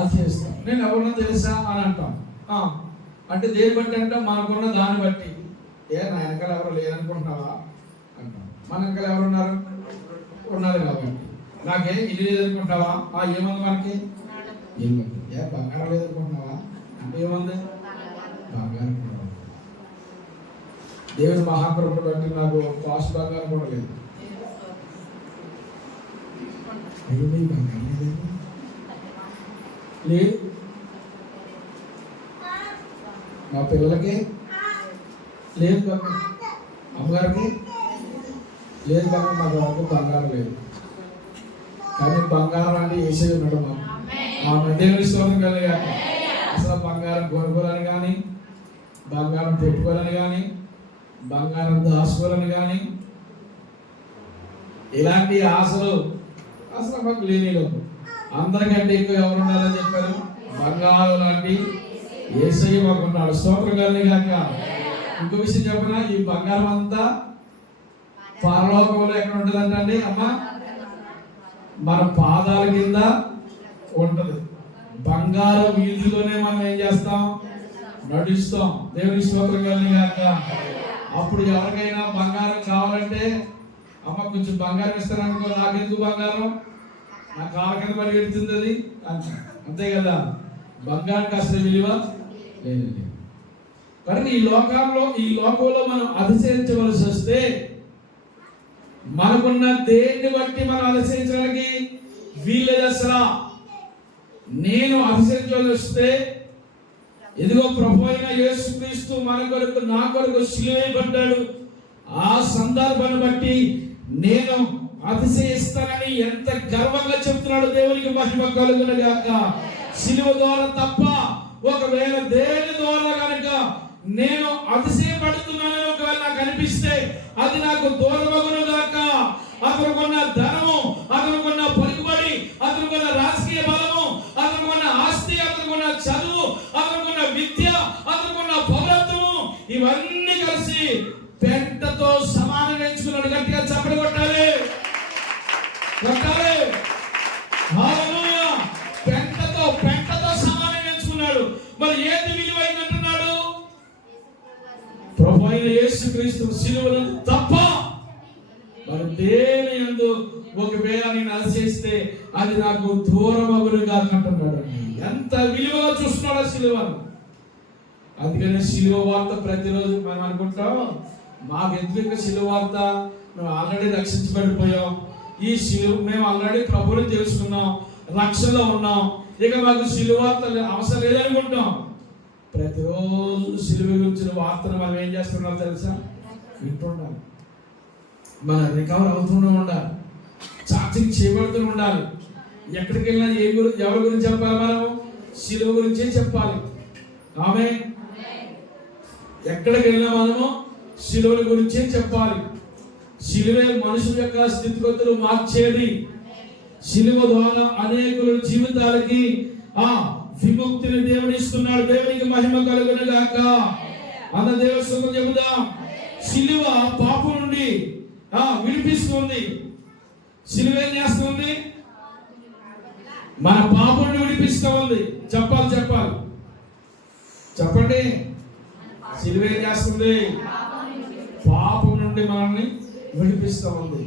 అతిశయిస్తాం. నేను ఎవరినో తెలుసా అని అంటాం. అంటే దేని బట్టి అంటే మనకున్న దాన్ని బట్టి. నా వెనకాల ఎవరు లేరనుకుంటున్నావా అంటాం. మన వెనకాల ఎవరు ఉన్నారు కాబట్టి. నాకే ఇల్లు లేదనుకుంటావా? ఏముంది మనకి? ఏముంది? బంగారం లేదనుకుంటున్నావా? అంటే ఏముంది? బంగారం. దేవుని మహాప్రభుడు అంటే నాకు కాస్ట్ బంగారం కూడా లేదు. లేదు, మా పిల్లలకి లేదు బంగారం, అమ్మగారికి లేదు బంగారం, మా బాబు బంగారం లేదు. కానీ బంగారం అంటే వేసే ఉన్నాడు. దేవుని స్తోత్రం కలిగాక అసలు బంగారం కొనుక్కోవాలని కానీ, బంగారం పెట్టుకోవాలని కానీ, బంగారం దాచుకోవాలని కానీ ఇలాంటి ఆశలు అసలు మాకు లేనిలో. అందరికంటే ఎక్కువ ఎవరు ఉన్నారని చెప్పారు? బంగారం లాంటి యేసయ్య మాకు ఉన్నాడు. స్తోత్రం కలిగాక. ఇంకో విషయం చెప్పిన, ఈ బంగారం అంతా పరలోకంలో ఎక్కడ ఉంటుందంటే అమ్మ మన పాదాల కింద ఉంటది. బంగారం వీధిలోనే మనం ఏం చేస్తాం? నడుస్తాం. దేవుని స్తోత్రం కలిగాక. అప్పుడు ఎవరికైనా బంగారం కావాలంటే అమ్మ కొంచెం బంగారం ఇస్తారనుకో, నాకెందుకు బంగారం, నా కాళ్ళ కింద పడి పెడుతుంది అది అంతే కదా. బంగారానికి అసలు విలువ లేదు. కానీ ఈ లోకంలో మనం అతిశయించవలసి వస్తే మనకున్న దేన్ని బట్టి మనం అతిశయించడానికి వీల్లేదు. అసలు నేను అతిశయించవలసి వస్తే ఇదిగో ప్రభు అయిన యేసుక్రీస్తు మన కొరకు నా కొరకు సిలువ వేయబడ్డాడు. ఆ సందర్భాన్ని బట్టి నేను అతిశయిస్తానని ఎంత గర్వంగా చెప్తున్నాడు. దేవునికి మహిమ కలుగును గాక. సిలువ ద్వారా తప్ప ఒకవేళ దేని ద్వారా కనుక నేను అతిశయపడుతున్నానని ఒకవేళ నాకు అనిపిస్తే అది నాకు దూరమగును గాక. అతనుకున్న ధనము, అతనుకున్న పలుకుబడి, అతనుకున్న రాజకీయ బలము, అతనుకున్న ఆస్తి, అతనుకున్న చదువు, అతనుకున్న విద్య, అతనుకున్న పౌరత్వము, ఇవన్నీ కలిసి పెంటతో సమానంగా ఎంచుకున్నాడు. గట్టిగా చప్పట్లు కొట్టాలి. హల్లెలూయా. పెంటతో సమానంగా ఎంచుకున్నాడు. మరి ఏది విలువైందంటున్నాడు? ప్రభు అయిన యేసుక్రీస్తు సిలువను తప్ప మరి దేని యందు ఒకవేళ నేను అతిశయిస్తే అది నాకు దూరమగును గాక అంటున్నాడు. ఎంత విలువగా చూస్తున్నాడు ఆ సిలువను. అందుకని సిలువ వార్త ప్రతిరోజు మనం అనుకుంటాం, మాకు ఎందుకు సిలువ వార్త, మేము ఆల్రెడీ రక్షించబడిపోయాం, ఈ సిలువ మేము ఆల్రెడీ ప్రభువుని తెలుసుకున్నాం, రక్షణలో ఉన్నాం, ఇక మాకు సిలువ వార్త అవసరం లేదనుకుంటాం. ప్రతిరోజు సిలువ గురించిన వార్తను మనం ఏం చేస్తున్నాం తెలుసా? వింటుండాలి. మనం రికవర్ అవుతూనే ఉండాలి, చార్జింగ్ చేయబడుతూ ఉండాలి. ఎక్కడికి వెళ్ళినా ఎవరి గురించి చెప్పాలి? మనం సిలువ గురించే చెప్పాలి. ఆమేన్. ఎక్కడికి వెళ్ళినా మనము సిలువ గురించే చెప్పాలి. సిలువే మనుషుల యొక్క స్థితిగతులు మార్చేది. సిలువ ద్వారా అనేకుల జీవితాలకి విముక్తిని దేవుడు ఇస్తున్నాడు. దేవునికి మహిమ కలుగును గాక. అన్న దేవస్థానం చెబుదాం. సిలువ పాపం నుండి విడిపిస్తుంది. సిలువ ఏం చేస్తుంది? మన పాపం నుండి విడిపిస్తూ ఉంది. చెప్పాలి చెప్పండి. సిలువ ఏం చేస్తుంది? పాపం నుండి మనల్ని విడిపిస్తూ ఉంది.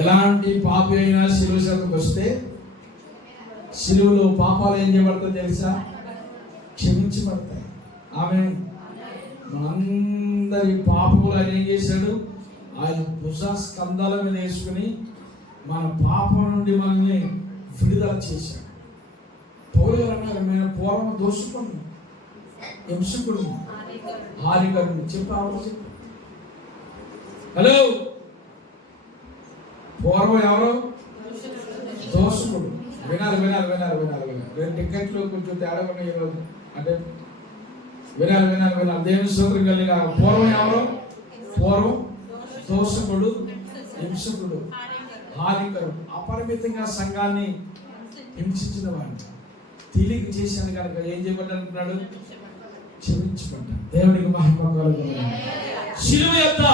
ఎలాంటి పాపి అయినా సిలువ చెంతకు వస్తే సిలువలో పాపాలు ఏం చేయబడతాయి తెలుసా? క్షమించబడతాయి. ఆమె మనందరి పాపములు ఆయన ఏం చేశాడు? ఆయన భుజ స్కంధాల మీద వేసుకుని మన పాపం నుండి మనల్ని విడుదల చేశాడు. పౌలు గారు అన్నారు, మేము పూర్వం దోషకుడు, హింసకుడు, హారికరుడు. చెప్పు. హలో, పూర్వం ఎవరు? దోషకుడు. వినాలి. రెండు టికెట్లు కొంచెం తేడా ఉన్నాయి ఈరోజు. అంటే వినాలి. దేవుని స్తోత్రం కలిగిన పూర్వం ఎవరు? పూర్వం దోషకుడు, హింసకుడు, హానికరుడు, అపరిమితంగా సంఘాన్ని హింసించిన వాడిని. తేలిక చేశాను కనుక ఏం చేయబడ్డాడు? క్షమించబడ్డాడు. దేవునికి మహిమ కలుగును. శిలువ యొక్క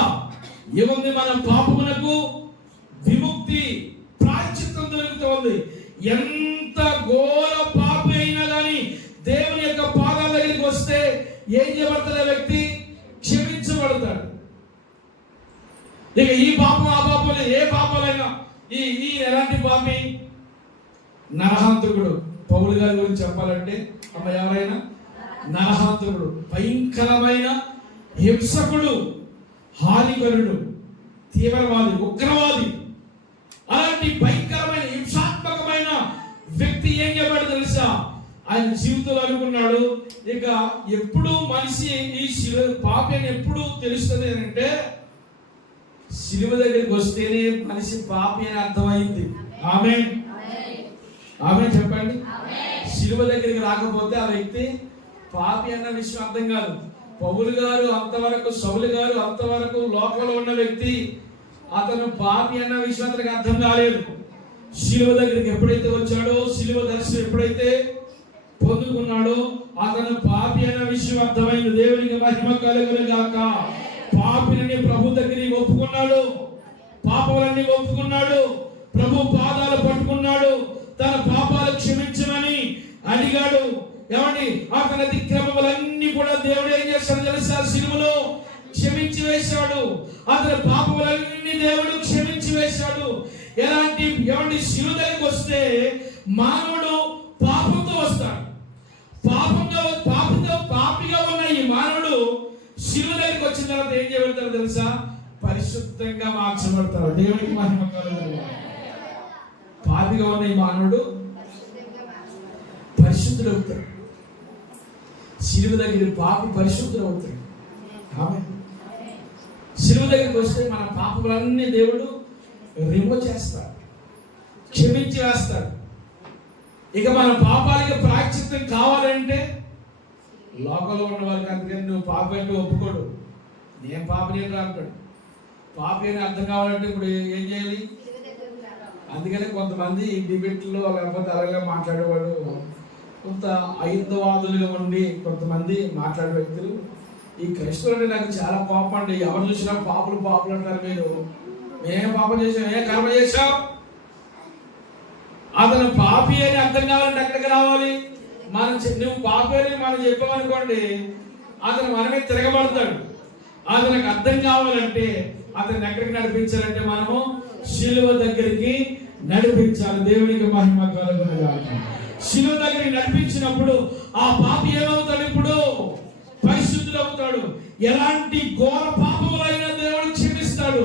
ఏముంది? మన పాపమునకు విముక్తి, ప్రాయశ్చిత్తం దొరుకుతుంది. ఎంత ఘోర పాపి అయినా కానీ దేవుని యొక్క పాదాల దగ్గరికి వస్తే ఏం చేయబడతాడు? వ్యక్తి క్షమించబడతాడు. ఇక ఈ పాపం ఆ పాపం ఏ పాపాలైనా ఈ ఎలాంటి పాపి? నరహంతకుడు. పౌలు గారి గురించి చెప్పాలంటే ఎవరైనా నరహంతకుడు, భయంకరమైన హింసకుడు, హానికరుడు, తీవ్రవాది, ఉగ్రవాది. అలాంటి భయంకరమైన హింసాత్మకమైన వ్యక్తి ఏం చేయబడి తెలుసా? ఆయన జీవితంలో అనుకున్నాడు, ఇక ఎప్పుడు మనిషి ఈ పాపి అని ఎప్పుడు తెలుస్తుంది అంటే శిలువ దగ్గరికి వస్తేనే మనిషి పాపి అని అర్థమైంది. ఆమె చెప్పండి. శిలువ దగ్గరికి రాకపోతే ఆ వ్యక్తి పాపి అన్న విషయం అర్థం కాదు. పౌలు గారు అంతవరకు, సౌలు గారు అంతవరకు లోకంలో ఉన్న వ్యక్తి, అతను పాపి అన్న విషయం అతనికి అర్థం కాలేదు. శిలువ దగ్గరికి ఎప్పుడైతే వచ్చాడో, శిలువ దర్శనం ఎప్పుడైతే పొందుకున్నాడో అతను పాపి అన్న విషయం అర్థమైంది. దేవునికి మహిమ కలుగును గాక. పాపిని ప్రభు దగ్గరికి ఒప్పుకున్నాడు, పాపాలన్నీ ఒప్పుకున్నాడు, ప్రభు పాదాలు పట్టుకున్నాడు, తన పాపాలు క్షమించమని అడిగాడు. ఏమండి? అతని అతిక్రమములన్నీ కూడా దేవుడు ఏం చేశాడు తెలుసా? శిలువలో క్షమించి వేశాడు. అతని పాపములన్నీ దేవుడు క్షమించి వేశాడు. ఎలాంటి శిలువ దగ్గరికి వస్తే మానవుడు పాపంతో వస్తాడు. పాపిగా ఉన్న ఈ మానవుడు శిలువ దగ్గరికి వచ్చిన తర్వాత ఏం చేయబడతాడు తెలుసా? పరిశుద్ధంగా మార్చబడతాడు. దేవునికి మహిమ కలుగును. పాపిగా ఉన్న ఈ మానవుడు పరిశుద్ధుడు అవుతాడు. శిలువ దగ్గర పాపి పరిశుద్ధుడు అవుతాడు. శిలువ దగ్గరికి వస్తే మన పాపములన్నీ దేవుడు రిమూవ్ చేస్తాడు, క్షమించి వేస్తాడు. ఇక మన పాపాలకి ప్రాయశ్చిత్తం కావాలంటే లోకంలో ఉన్న వారికి, అందుకని నువ్వు పాపి అంటే ఒప్పుకోడు. నేను పాపని అంటాడు. పాపి అని అర్థం కావాలంటే ఇప్పుడు ఏం చేయాలి? అందుకని కొంతమంది డిబేట్లో లేకపోతే అలాగే మాట్లాడేవాళ్ళు, కొంత ఐదవాదులుగా ఉండి కొంతమంది మాట్లాడే వ్యక్తులు, ఈ క్రైస్తవులు అంటే నాకు చాలా కోపం అండి. ఎవరు చూసినా పాపులు అంటారు. మీరు మేం పాపం చేసాం, ఏ కర్మ చేశాం? అతను పాపి అని అర్థం కావాలంటే ఎక్కడికి రావాలి? నువ్వు పాపి అని మనం చెప్పామనుకోండి, అతను మనమే తిరగబడతాడు. అతనికి అర్థం కావాలంటే అతన్ని ఎక్కడికి నడిపించాలంటే మనము శిలువ దగ్గరికి నడిపించాలి. దేవునికి మహిమ కలుగును గాక. శిలువ దగ్గరికి నడిపించినప్పుడు ఆ పాపి ఏమవుతాడు? ఇప్పుడు పరిశుద్ధుడు అవుతాడు. ఎలాంటి ఘోర పాపములైనా దేవుడు క్షమిస్తాడు.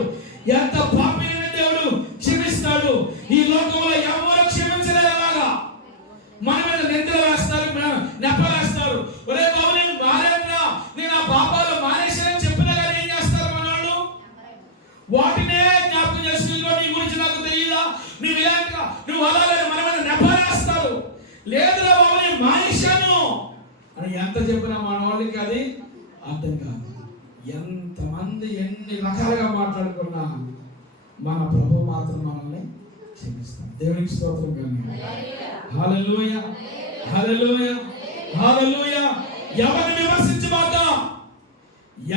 ఎంత పాపి అయినా దేవుడు క్షమిస్తాడు. ఈ లోకంలో ఎవరు క్షమించలేరు. అలాగా మన మీద నిందలు వేస్తారు, నెప్పలేస్తారు. ఒరే బాబు నేను మారేనా, నేను ఆ పాపాలు మానేశానని చెప్పినా కానీ ఏం చేస్తారు మన వాళ్ళు? వాటినే జ్ఞాపకం చేసుకుని నీ గురించి నాకు తెలియదా, నువ్వు ఇలాంటిగా, నువ్వు అలాగే మన మీద నెప్పలేస్తారు. లేదురా బాబు నేను మానేశాను అని ఎంత చెప్పినా మన వాళ్ళకి అది అర్థం కాదు. ఎంతమంది ఎన్ని రకాలుగా మాట్లాడుకున్నా మన ప్రభు మాత్రం మనల్ని క్షమిస్తాడు. దేవునికి స్తోత్రం కానీ. హల్లెలూయా, హల్లెలూయా, హల్లెలూయా. ఎవరిని విమర్శించమాక.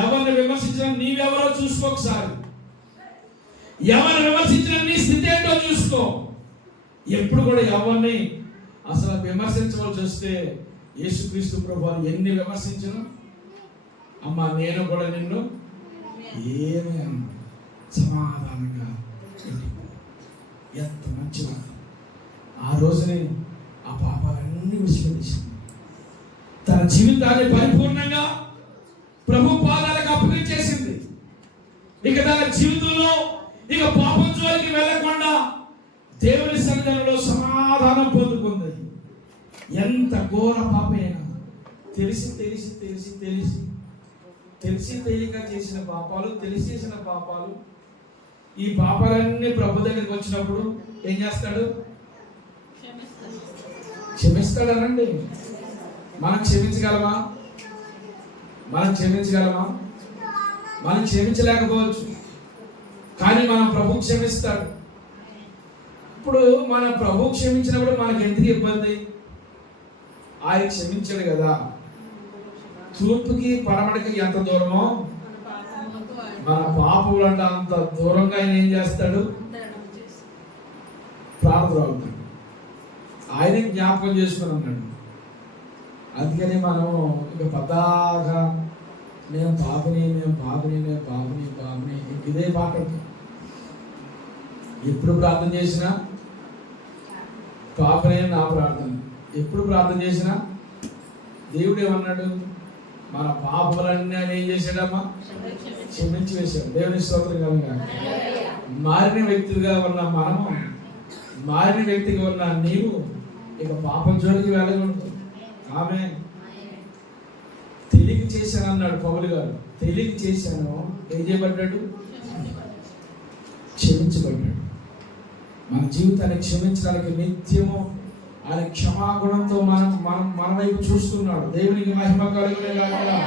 ఎవరిని విమర్శించిన నీవెవరో చూసుకో ఒకసారి. ఎవరిని విమర్శించిన నీ స్థితి ఏంటో చూసుకో. ఎప్పుడు కూడా ఎవరిని అసలు విమర్శించవలసి వస్తే యేసుక్రీస్తు ప్రభువుని ఎన్ని విమర్శించను, అమ్మా నేను కూడా నిన్ను ఏమి అన్నా సమాధానంగా ఎంత మంచివాడు. ఆ రోజునే ఆ పాపాలన్నీ విడిచిపెట్టేసింది. తన జీవితాన్ని పరిపూర్ణంగా ప్రభు పాదాలకు అప్పగించేసింది. ఇక తన జీవితంలో ఇక పాపం జోలికి వెళ్ళకుండా దేవుని సన్నిధిలో సమాధానం పొందుకుంది. ఎంత ఘోర పాపైనా తెలిసి తెలిసి తెలిసి తెలిసి తెలిసి తెలియక చేసిన పాపాలు, తెలిసి చేసిన పాపాలు, ఈ పాపాలన్నీ ప్రభు దగ్గరికి వచ్చినప్పుడు ఏం చేస్తాడు? క్షమిస్తాడనండి. మనం క్షమించగలమా? మనం క్షమించగలమా? మనం క్షమించలేకపోవచ్చు, కానీ మనం ప్రభు క్షమిస్తాడు. ఇప్పుడు మన ప్రభు క్షమించినప్పుడు మనకి ఎందుకు ఇబ్బంది? ఆయన క్షమించాడు కదా. తూర్పుకి పడమటికి ఎంత దూరమో మన పాపములు అంటే అంత దూరంగా ఆయన ఏం చేస్తాడు? ప్రార్థన ఆయన జ్ఞాపకం చేసుకుని అన్నాడు. అందుకని మనం ఇక పదాగా నేను పాపని, నేను పాపని, నేను పాపని, పాపని ఇదే పాట. ఎప్పుడు ప్రార్థన చేసినా పాపనే నా ప్రార్థన. ఎప్పుడు ప్రార్థన చేసినా దేవుడు ఏమన్నాడు? మన పాపములన్నీ ఆయన ఏం చేశాడమ్మా? క్షమించి వేశాడు. దేవుని స్తోత్రం కలుగుగా. మారిన వ్యక్తులుగా ఉన్న మనము, మారిన వ్యక్తిగా ఉన్న నీవు ఇక పాపం జోలికి వెళ్ళకూడదు. ఆమె తెలియక చేశాను అన్నాడు పౌలు గారు. తెలియక చేశాను, ఏం చేయబడ్డాడు? క్షమించబడ్డాడు. మన జీవితాన్ని క్షమించడానికి నిత్యము ఆయన క్షమాగుణంతో మన వైపు చూస్తున్నాడు. దేవునికి మహిమ కలుగునేలాగా.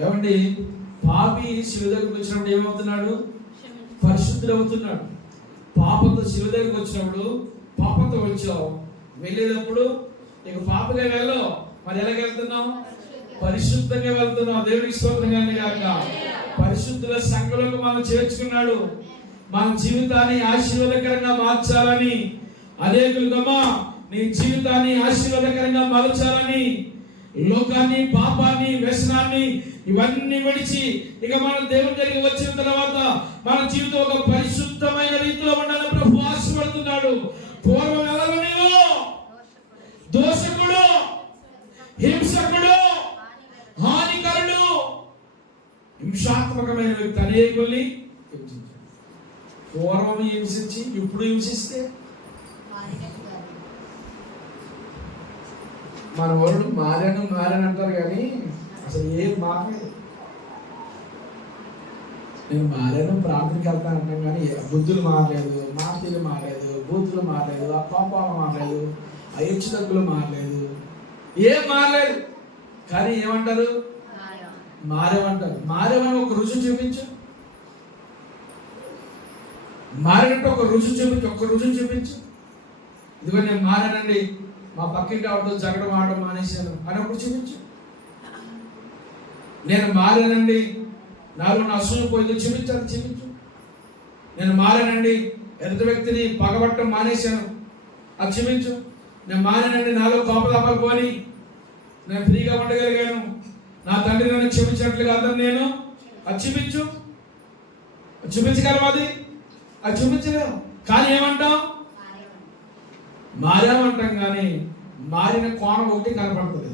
ఏమండి, పాపి శిలువ దగ్గరికి వచ్చినప్పుడు ఏమవుతున్నాడు? పరిశుద్ధుడు అవుతున్నాడు. పాపంతో శిలువ దగ్గరికి వచ్చినప్పుడు పాపంతో వచ్చావు, వెళ్ళేటప్పుడు ఇక పాపగా వెళ్ళావు, మరి ఎలాగ వెళ్తున్నావు? పరిశుద్ధంగా వెళ్తున్నావు. దేవునికి స్తోత్రంగా కాక. పరిశుద్ధుల సంఘంలోకి మనం చేర్చుకున్నాడు. మన జీవితాన్ని ఆశీర్వాదకరంగా మార్చాలని, అనేకులుగా నీ జీవితాన్ని ఆశీర్వాదకరంగా మార్చాలని, లోకాన్ని, పాపాన్ని, వ్యసనాన్ని ఇవన్నీ విడిచి ఇక మనం దేవుని దగ్గరికి వచ్చిన తర్వాత మన జీవితం ఒక పరిశుద్ధమైన రీతిలో ఉండాలని ప్రభు ఆశీర్వడుతున్నాడు. పూర్వం ఎవరు? నీవు దోషకుడు, హింసకుడు, హానికరుడు, హింసాత్మకమైన వ్యక్తి. అనేకుల్ని పూర్వం హింసించి ఇప్పుడు హింసిస్తే మన వాళ్ళు మారాను అంటారు, కానీ అసలు ఏం మారలేదు. నేను మారాను, ప్రార్థనకి వెళ్తాను అంటాం, కానీ బుద్ధులు మారలేదు, మాటలు మారలేదు, బూతులు మారలేదు, ఆ కోపాలు మారలేదు, ఆ హెచ్చు తగ్గులు మారలేదు, ఏం మారలేదు. కానీ ఏమంటారు? మారేమంటారు. మారేమని ఒక రుజువు చూపించు. మారినట్టు ఒక రుజువు చూపించు. ఇదిగో నేను మారానండి, మా పక్కింటి ఆవిడతో జగడం ఆడడం మానేశాను అన్నప్పుడు చూపించు. నేను మారానండి, నాలో నా అసూయ పోయింది, చూపించు. నేను మారానండి, ఎదుటి వ్యక్తిని పగబట్టడం మానేశాను, అది చూపించు. నేను మారానండి, నాలో కోపలాపాలు పోని నేను ఫ్రీగా ఉండగలిగాను, నా తండ్రి నన్ను క్షమించినట్లుగా అతను నేను, అది చూపించగలము. అది చూపించలేము. కానీ ఏమంటాం? మారామంటాం, కానీ మారిన కోణం ఒకటి కనపడుతుంది.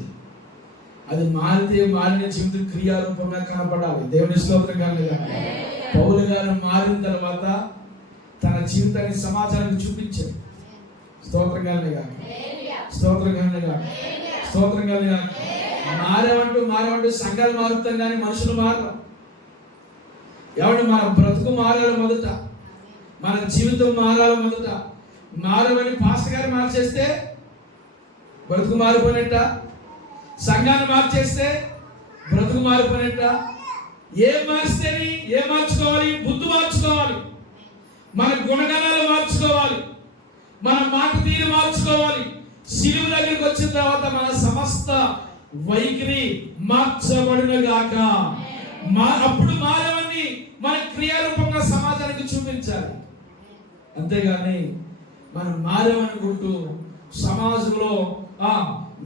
అది మారితే మారిన జీవితం క్రియారూపంగా కనపడాలి. దేవుని స్తోత్రం కలుగుగా. పౌలు గారు మారిన తర్వాత తన జీవితాన్ని సమాజానికి చూపించాడు. స్తోత్రం కలుగుగా. మారేమంటూ సంఘాలు మారుతాం, కానీ మనుషులు మారరు. ఎవరు? మన బ్రతుకు మారాలి మొదట, మన జీవితం మారాలి మొదట. మారవని పాస్టర్ గారు మార్చేస్తే బ్రతుకు మారిపోయినట్ట, సంఘాన్ని మార్చేస్తే బ్రతుకు మారిపోయినట్ట. ఏం మార్చితేని ఏం మార్చుకోవాలి? బుద్ధి మార్చుకోవాలి, మన గుణగణాలు మార్చుకోవాలి, మన మాట తీరు మార్చుకోవాలి. శిలువ దగ్గరికి వచ్చిన తర్వాత మన సమస్త వైఖరి మార్చబడును గాక. అప్పుడు మానవాన్ని మన క్రియారూపంగా సమాజానికి చూపించాలి. అంతేగాని మనం మారేమనుకుంటూ సమాజంలో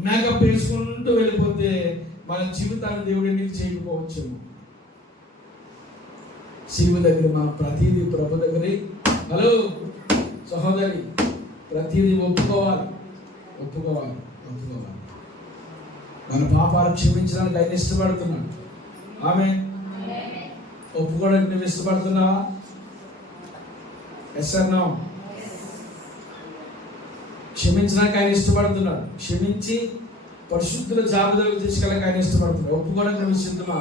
మేకప్ వేసుకుంటూ వెళ్ళిపోతే మన జీవితాన్ని దేవుడు ఎందుకు చేయకపోవచ్చు. శిలువ దగ్గర మనం ప్రతిదీ ప్రభు దగ్గర, హలో సహోదరి, ప్రతిదీ ఒప్పుకోవాలి. మన పాపాలు క్షమించడానికి ఆయన ఇష్టపడుతున్నాడు. ఆమె ఒప్పుకోవడానికి నువ్వు ఇష్టపడుతున్నావా? Yes are no? క్షమించడానికి ఆయన ఇష్టపడుతున్నాడు. క్షమించి పరిశుద్ధుల జాబితాకు తీసుకెళ్ళక ఆయన ఇష్టపడుతున్నాడు. ఒప్పుకోవడానికి నువ్వు సిద్ధమా?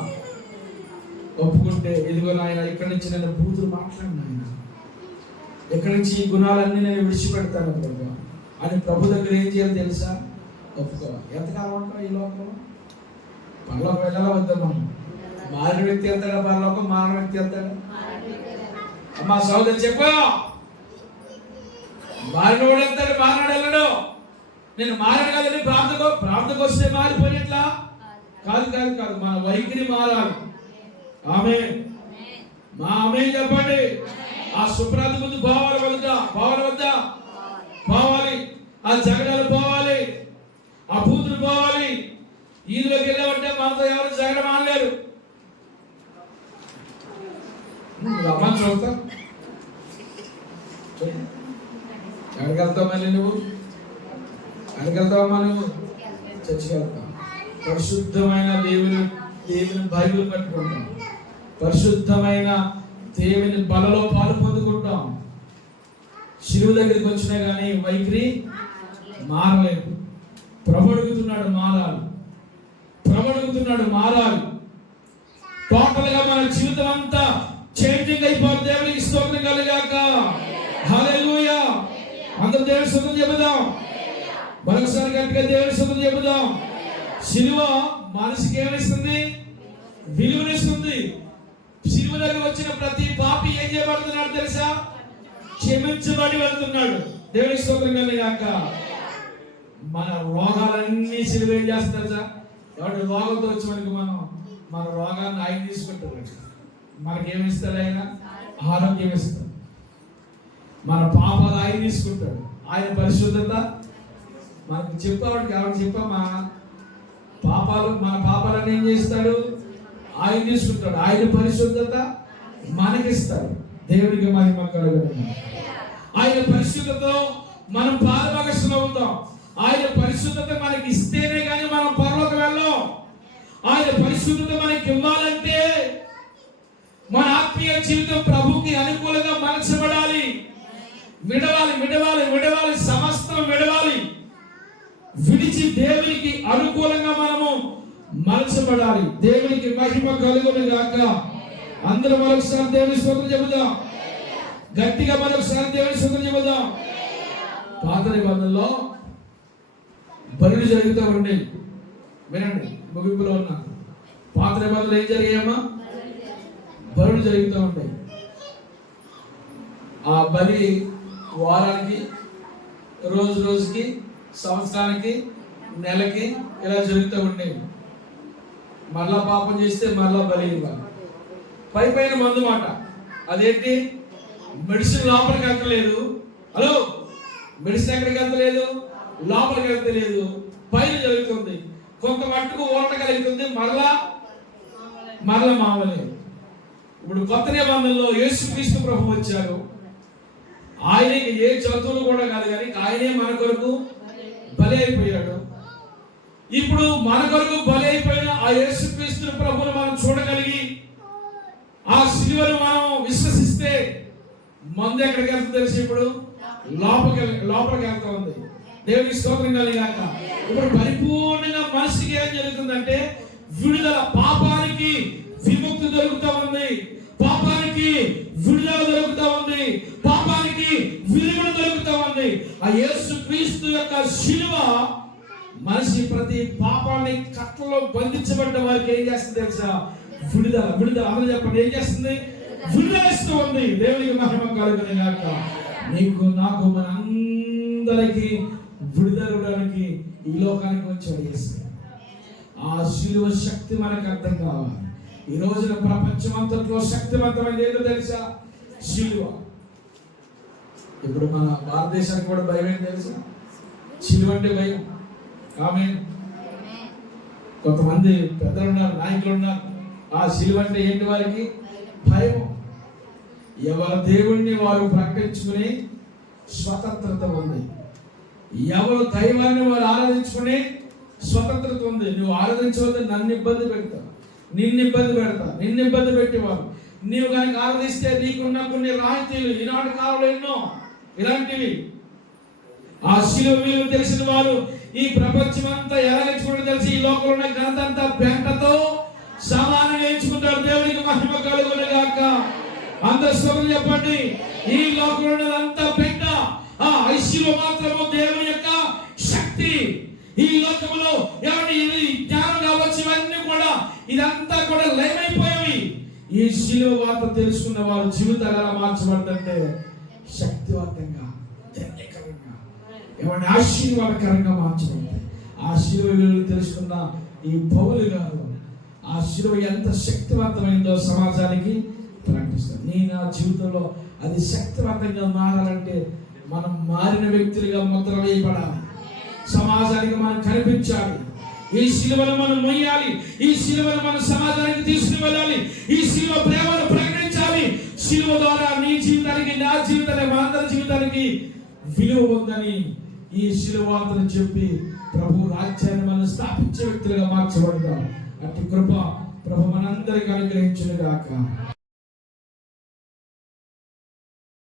ఒప్పుకుంటే ఇదిగో నాయన, ఇక్కడి నుంచి నేను బూతులు మాట్లాడిన ఆయన, ఇక్కడి నుంచి ఈ గుణాలన్నీ నేను విడిచిపెడతాను ప్రభు అని ప్రభు దగ్గర ఏం చేయాలి తెలుసా? ఒప్పుకోవాలి. ఎంతకాలం ఉంటాం ఈ లోకంలో? పరలోకం వెళ్ళాలా వద్దా? మనం మారిన వ్యక్తి వెళ్తాడా పరలోకం? మారిన వ్యక్తి వెళ్తాడా? అమ్మా సోదరు చెప్పా, మారినోడు వెళ్తాడు, మారినాడు వెళ్ళడు. నేను మారాను కదండి ప్రార్థనకు వస్తే మారిపోయినట్లా కాదు. మన వైఖరి మారాలి. ఆమేన్. మా ఆమేన్ చెప్పండి. ఆ శుభ్రత ముందు పోవాలి పోవాలి, ఆ జగడాలు పోవాలి, ఆ బూతులు పోవాలి. ఈదులోకి వెళ్ళామంటే మనతో ఎవరు జగడం ఆనలేరు. అమ్మని చూస్తా, ఎక్కడికి వెళ్తావు మళ్ళీ నువ్వు? ఎక్కడికి వెళ్తావమ్మా నువ్వు? చర్చికి వెళ్తావు. పరిశుద్ధమైన దేవుని బైబిల్ పట్టుకుంటాం, పరిశుద్ధమైన దేవుని బలలో పాలు పొందుకుంటాం. శిలువ దగ్గరికి వచ్చినా కానీ వైఖరి మారలేదు. ప్రభు అడుగుతున్నాడు మారాలి. టోటల్ గా మన జీవితం అంతా చేంజింగ్ అయిపోతుంది. దేవునికి స్తోత్రం కలుగాక. హల్లెలూయా. అందరూ దేవుని స్తోత్రం చెబుదాం. మరొకసారి గట్టిగా దేవుని స్తోత్రం చెబుదాం. శిలువ మనిషికి ఏమిస్తుంది? విలువనిస్తుంది. శిలువ దగ్గర వచ్చిన ప్రతి పాపి ఏం చేయబడుతున్నాడు తెలుసా? క్షమించబడి వెళ్తున్నాడు. దేవుని స్తోత్రం కలుగాక. మన రోగాలన్నీ శిలువ ఏం చేస్తారు సార్? ఎవరి రోగంతో వచ్చి మన రోగాన్ని ఆయన తీసుకుంటారు. మనకేమిస్తాడు? ఆయన ఆరోగ్యం ఇస్తాడు. మన పాపాలు ఆయన తీసుకుంటాడు. ఆయన పరిశుద్ధత మనకు చెప్పాడు. కాబట్టి చెప్పమ్మా, మన పాపాలను ఏం చేస్తాడు? ఆయన తీసుకుంటాడు. ఆయన పరిశుద్ధత మనకిస్తాడు. దేవుడికి మహిమ కలుగును. ఆయన పరిశుద్ధతతో మనం పాలుభాగస్వాములం అవుతాం. ఆయన పరిశుద్ధత మనకి ఇస్తేనే కానీ మనం పరలోకం వెళ్ళం. ఆయన పరిశుద్ధత మనకి ఇవ్వాలంటే మన ఆత్మీయ జీవితం ప్రభుకి అనుకూలంగా మలచబడాలి. విడవాలి, సమస్తం విడవాలి. విడిచి దేవునికి అనుకూలంగా మనము మలచబడాలి. దేవునికి మహిమ కలుగును గాక. అందరూ మరొకసారి దేవుని స్తోత్రం చెబుదాం. గట్టిగా మరొకసారి దేవుని స్తోత్రం చెబుదాం. పాత నిబంధనలో బలులు జరుగుతూ ఉండేవి. వినండి, ముగింపులో ఉన్నా. పాత నిబంధనలు ఏం జరిగాయమ్మా? బలులు జరుగుతూ ఉంటాయి. ఆ బలి వారానికి, రోజుకి, సంవత్సరానికి, నెలకి ఇలా జరుగుతూ ఉండేవి. మళ్ళా పాపం చేస్తే మళ్ళా బలి ఇవ్వాలి. పైన మందు మాట. అదేంటి? మెడిసిన్ లోపలికి వెళ్తలేదు. హలో, మెడిసిన్ ఎక్కడికి వెళ్తలేదు? లోపలికి వెళ్తలేదు. పైన జరుగుతుంది. కొంత మట్టుకు ఓట కలుగుతుంది, మరలా మామలేదు. ఇప్పుడు కొత్త నిబంధనలో యేసుక్రీస్తు ప్రభు వచ్చారు. ఆయనకి ఏ జంతువులు కూడా కాదు, కానీ ఆయనే మన కొరకు బలి అయిపోయాడు. ఇప్పుడు మన కొరకు బలి అయిపోయిన ఆ యేసుక్రీస్తు ప్రభువును మనం చూడగలిగి ఆ శిలువను మనం విశ్వసిస్తే మందు ఎక్కడికి వెళ్తుంది తెలిసి ఇప్పుడు లోపలికి వెళ్తా ఉంది. దేవునికి స్తోత్రం కలుగాక. ఇప్పుడు పరిపూర్ణంగా మనిషికి ఏం జరుగుతుందంటే విడుదల, పాపానికి విముక్తి దొరుకుతా ఉంది, పాపానికి విడుదల దొరుకుతా ఉంది, పాపానికి విరుగుడు దొరుకుతా ఉంది. ఆ యేసుక్రీస్తు యొక్క శిలువ మనిషి ప్రతి పాపాన్ని కట్టలో బంధించబడ్డ వారికి ఏం చేస్తుంది తెలుసా? విడుదల విడుదల అందరూ చెప్పండి, ఏం చేస్తుంది? విడుదల ఇస్తూ ఉంది. దేవునికి మహిమ కలుగును గాక. నీకు నాకు మన అందరికీ విడుదల ఇవ్వడానికి ఈ లోకానికి వచ్చాడు యేసు. ఆ శిలువ శక్తి మనకు అర్థం కావాలి. ఈ రోజున ప్రపంచం అంతట్లో శక్తివంతమైనది ఏంటో తెలుసా? శిలువ. ఇప్పుడు మన భారతదేశానికి కూడా భయం ఏంటి తెలుసా? శిలువ అంటే భయం. ఆమేన్. కొంతమంది పెద్దలు ఉన్నారు, నాయకులు ఉన్నారు, ఆ శిలువ అంటే ఏంటి వారికి? భయం. ఎవరి దేవుణ్ణి వారు ప్రకటించుకునే స్వతంత్రత ఉంది. ఎవరు దైవాన్ని వారు ఆరాధించుకునే స్వతంత్రత ఉంది. నువ్వు ఆరాధించవద్దు, నన్ను ఇబ్బంది పెడతావు, నిన్ను ఇబ్బంది పెడతా, నిన్ను ఇబ్బంది పెట్టేవారు. నీవు కనుక ఆరాధిస్తే నీకున్న కొన్ని రాయితీలు ఈనాటి కాలంలో ఎన్నో ఇలాంటివి. ఆ శిలువ విలువ తెలిసిన వారు ఈ ప్రపంచం అంతా ఎలా ఎంచుకుంటారో తెలిసి ఈ లోకంలో ఉన్న గ్రంథంతా పెంటతో సమానంగా ఎంచుకుంటారు. దేవునికి మహిమ కలుగును గాక. అందరూ స్తోత్రం చెప్పండి. ఈ లోకంలో ఉన్నదంతా పెంట, ఆ శిలువ మాత్రము దేవుని యొక్క శక్తి. ఈ లోకంలో ఎవరి జ్ఞానం కావచ్చు, ఇవన్నీ కూడా ఇదంతా కూడా లయమైపోయేవి. ఈ శిలువ వార్త తెలుసుకున్న వారు జీవితాలు ఎలా మార్చబడుతుంటే శక్తివంతంగా, ధన్యకరంగా, ఎవరిని ఆశీర్వాదకరంగా మార్చబడతాయి. ఆ శిలువ విలువలు తెలుసుకున్న ఈ పౌలు గారు ఆ శిలువ ఎంత శక్తివంతమైందో సమాజానికి ప్రకటిస్తారు. నీ నా జీవితంలో అది శక్తివంతంగా మారాలంటే మనం మారిన వ్యక్తులుగా ముద్ర వేయబడాలి. సమాజానికి మనం కనిపించాలి. ఈ శిలువను మనం మొయ్యాలి. ఈ శిలువను మనం సమాజానికి తీసుకుని వెళ్ళాలి. ఈ శిలువ ప్రేమను ప్రకటించాలి. శిలువ ద్వారా నీ జీవితానికి, నా జీవితానికి, మా అందరి జీవితానికి విలువ ఉందని ఈ శిలువ వార్తను చెప్పి ప్రభు రాజ్యాన్ని మనం స్థాపించే వ్యక్తులుగా మార్చబడతాం. అట్టి కృప ప్రభు మనందరికీ అనుగ్రహించును గాక.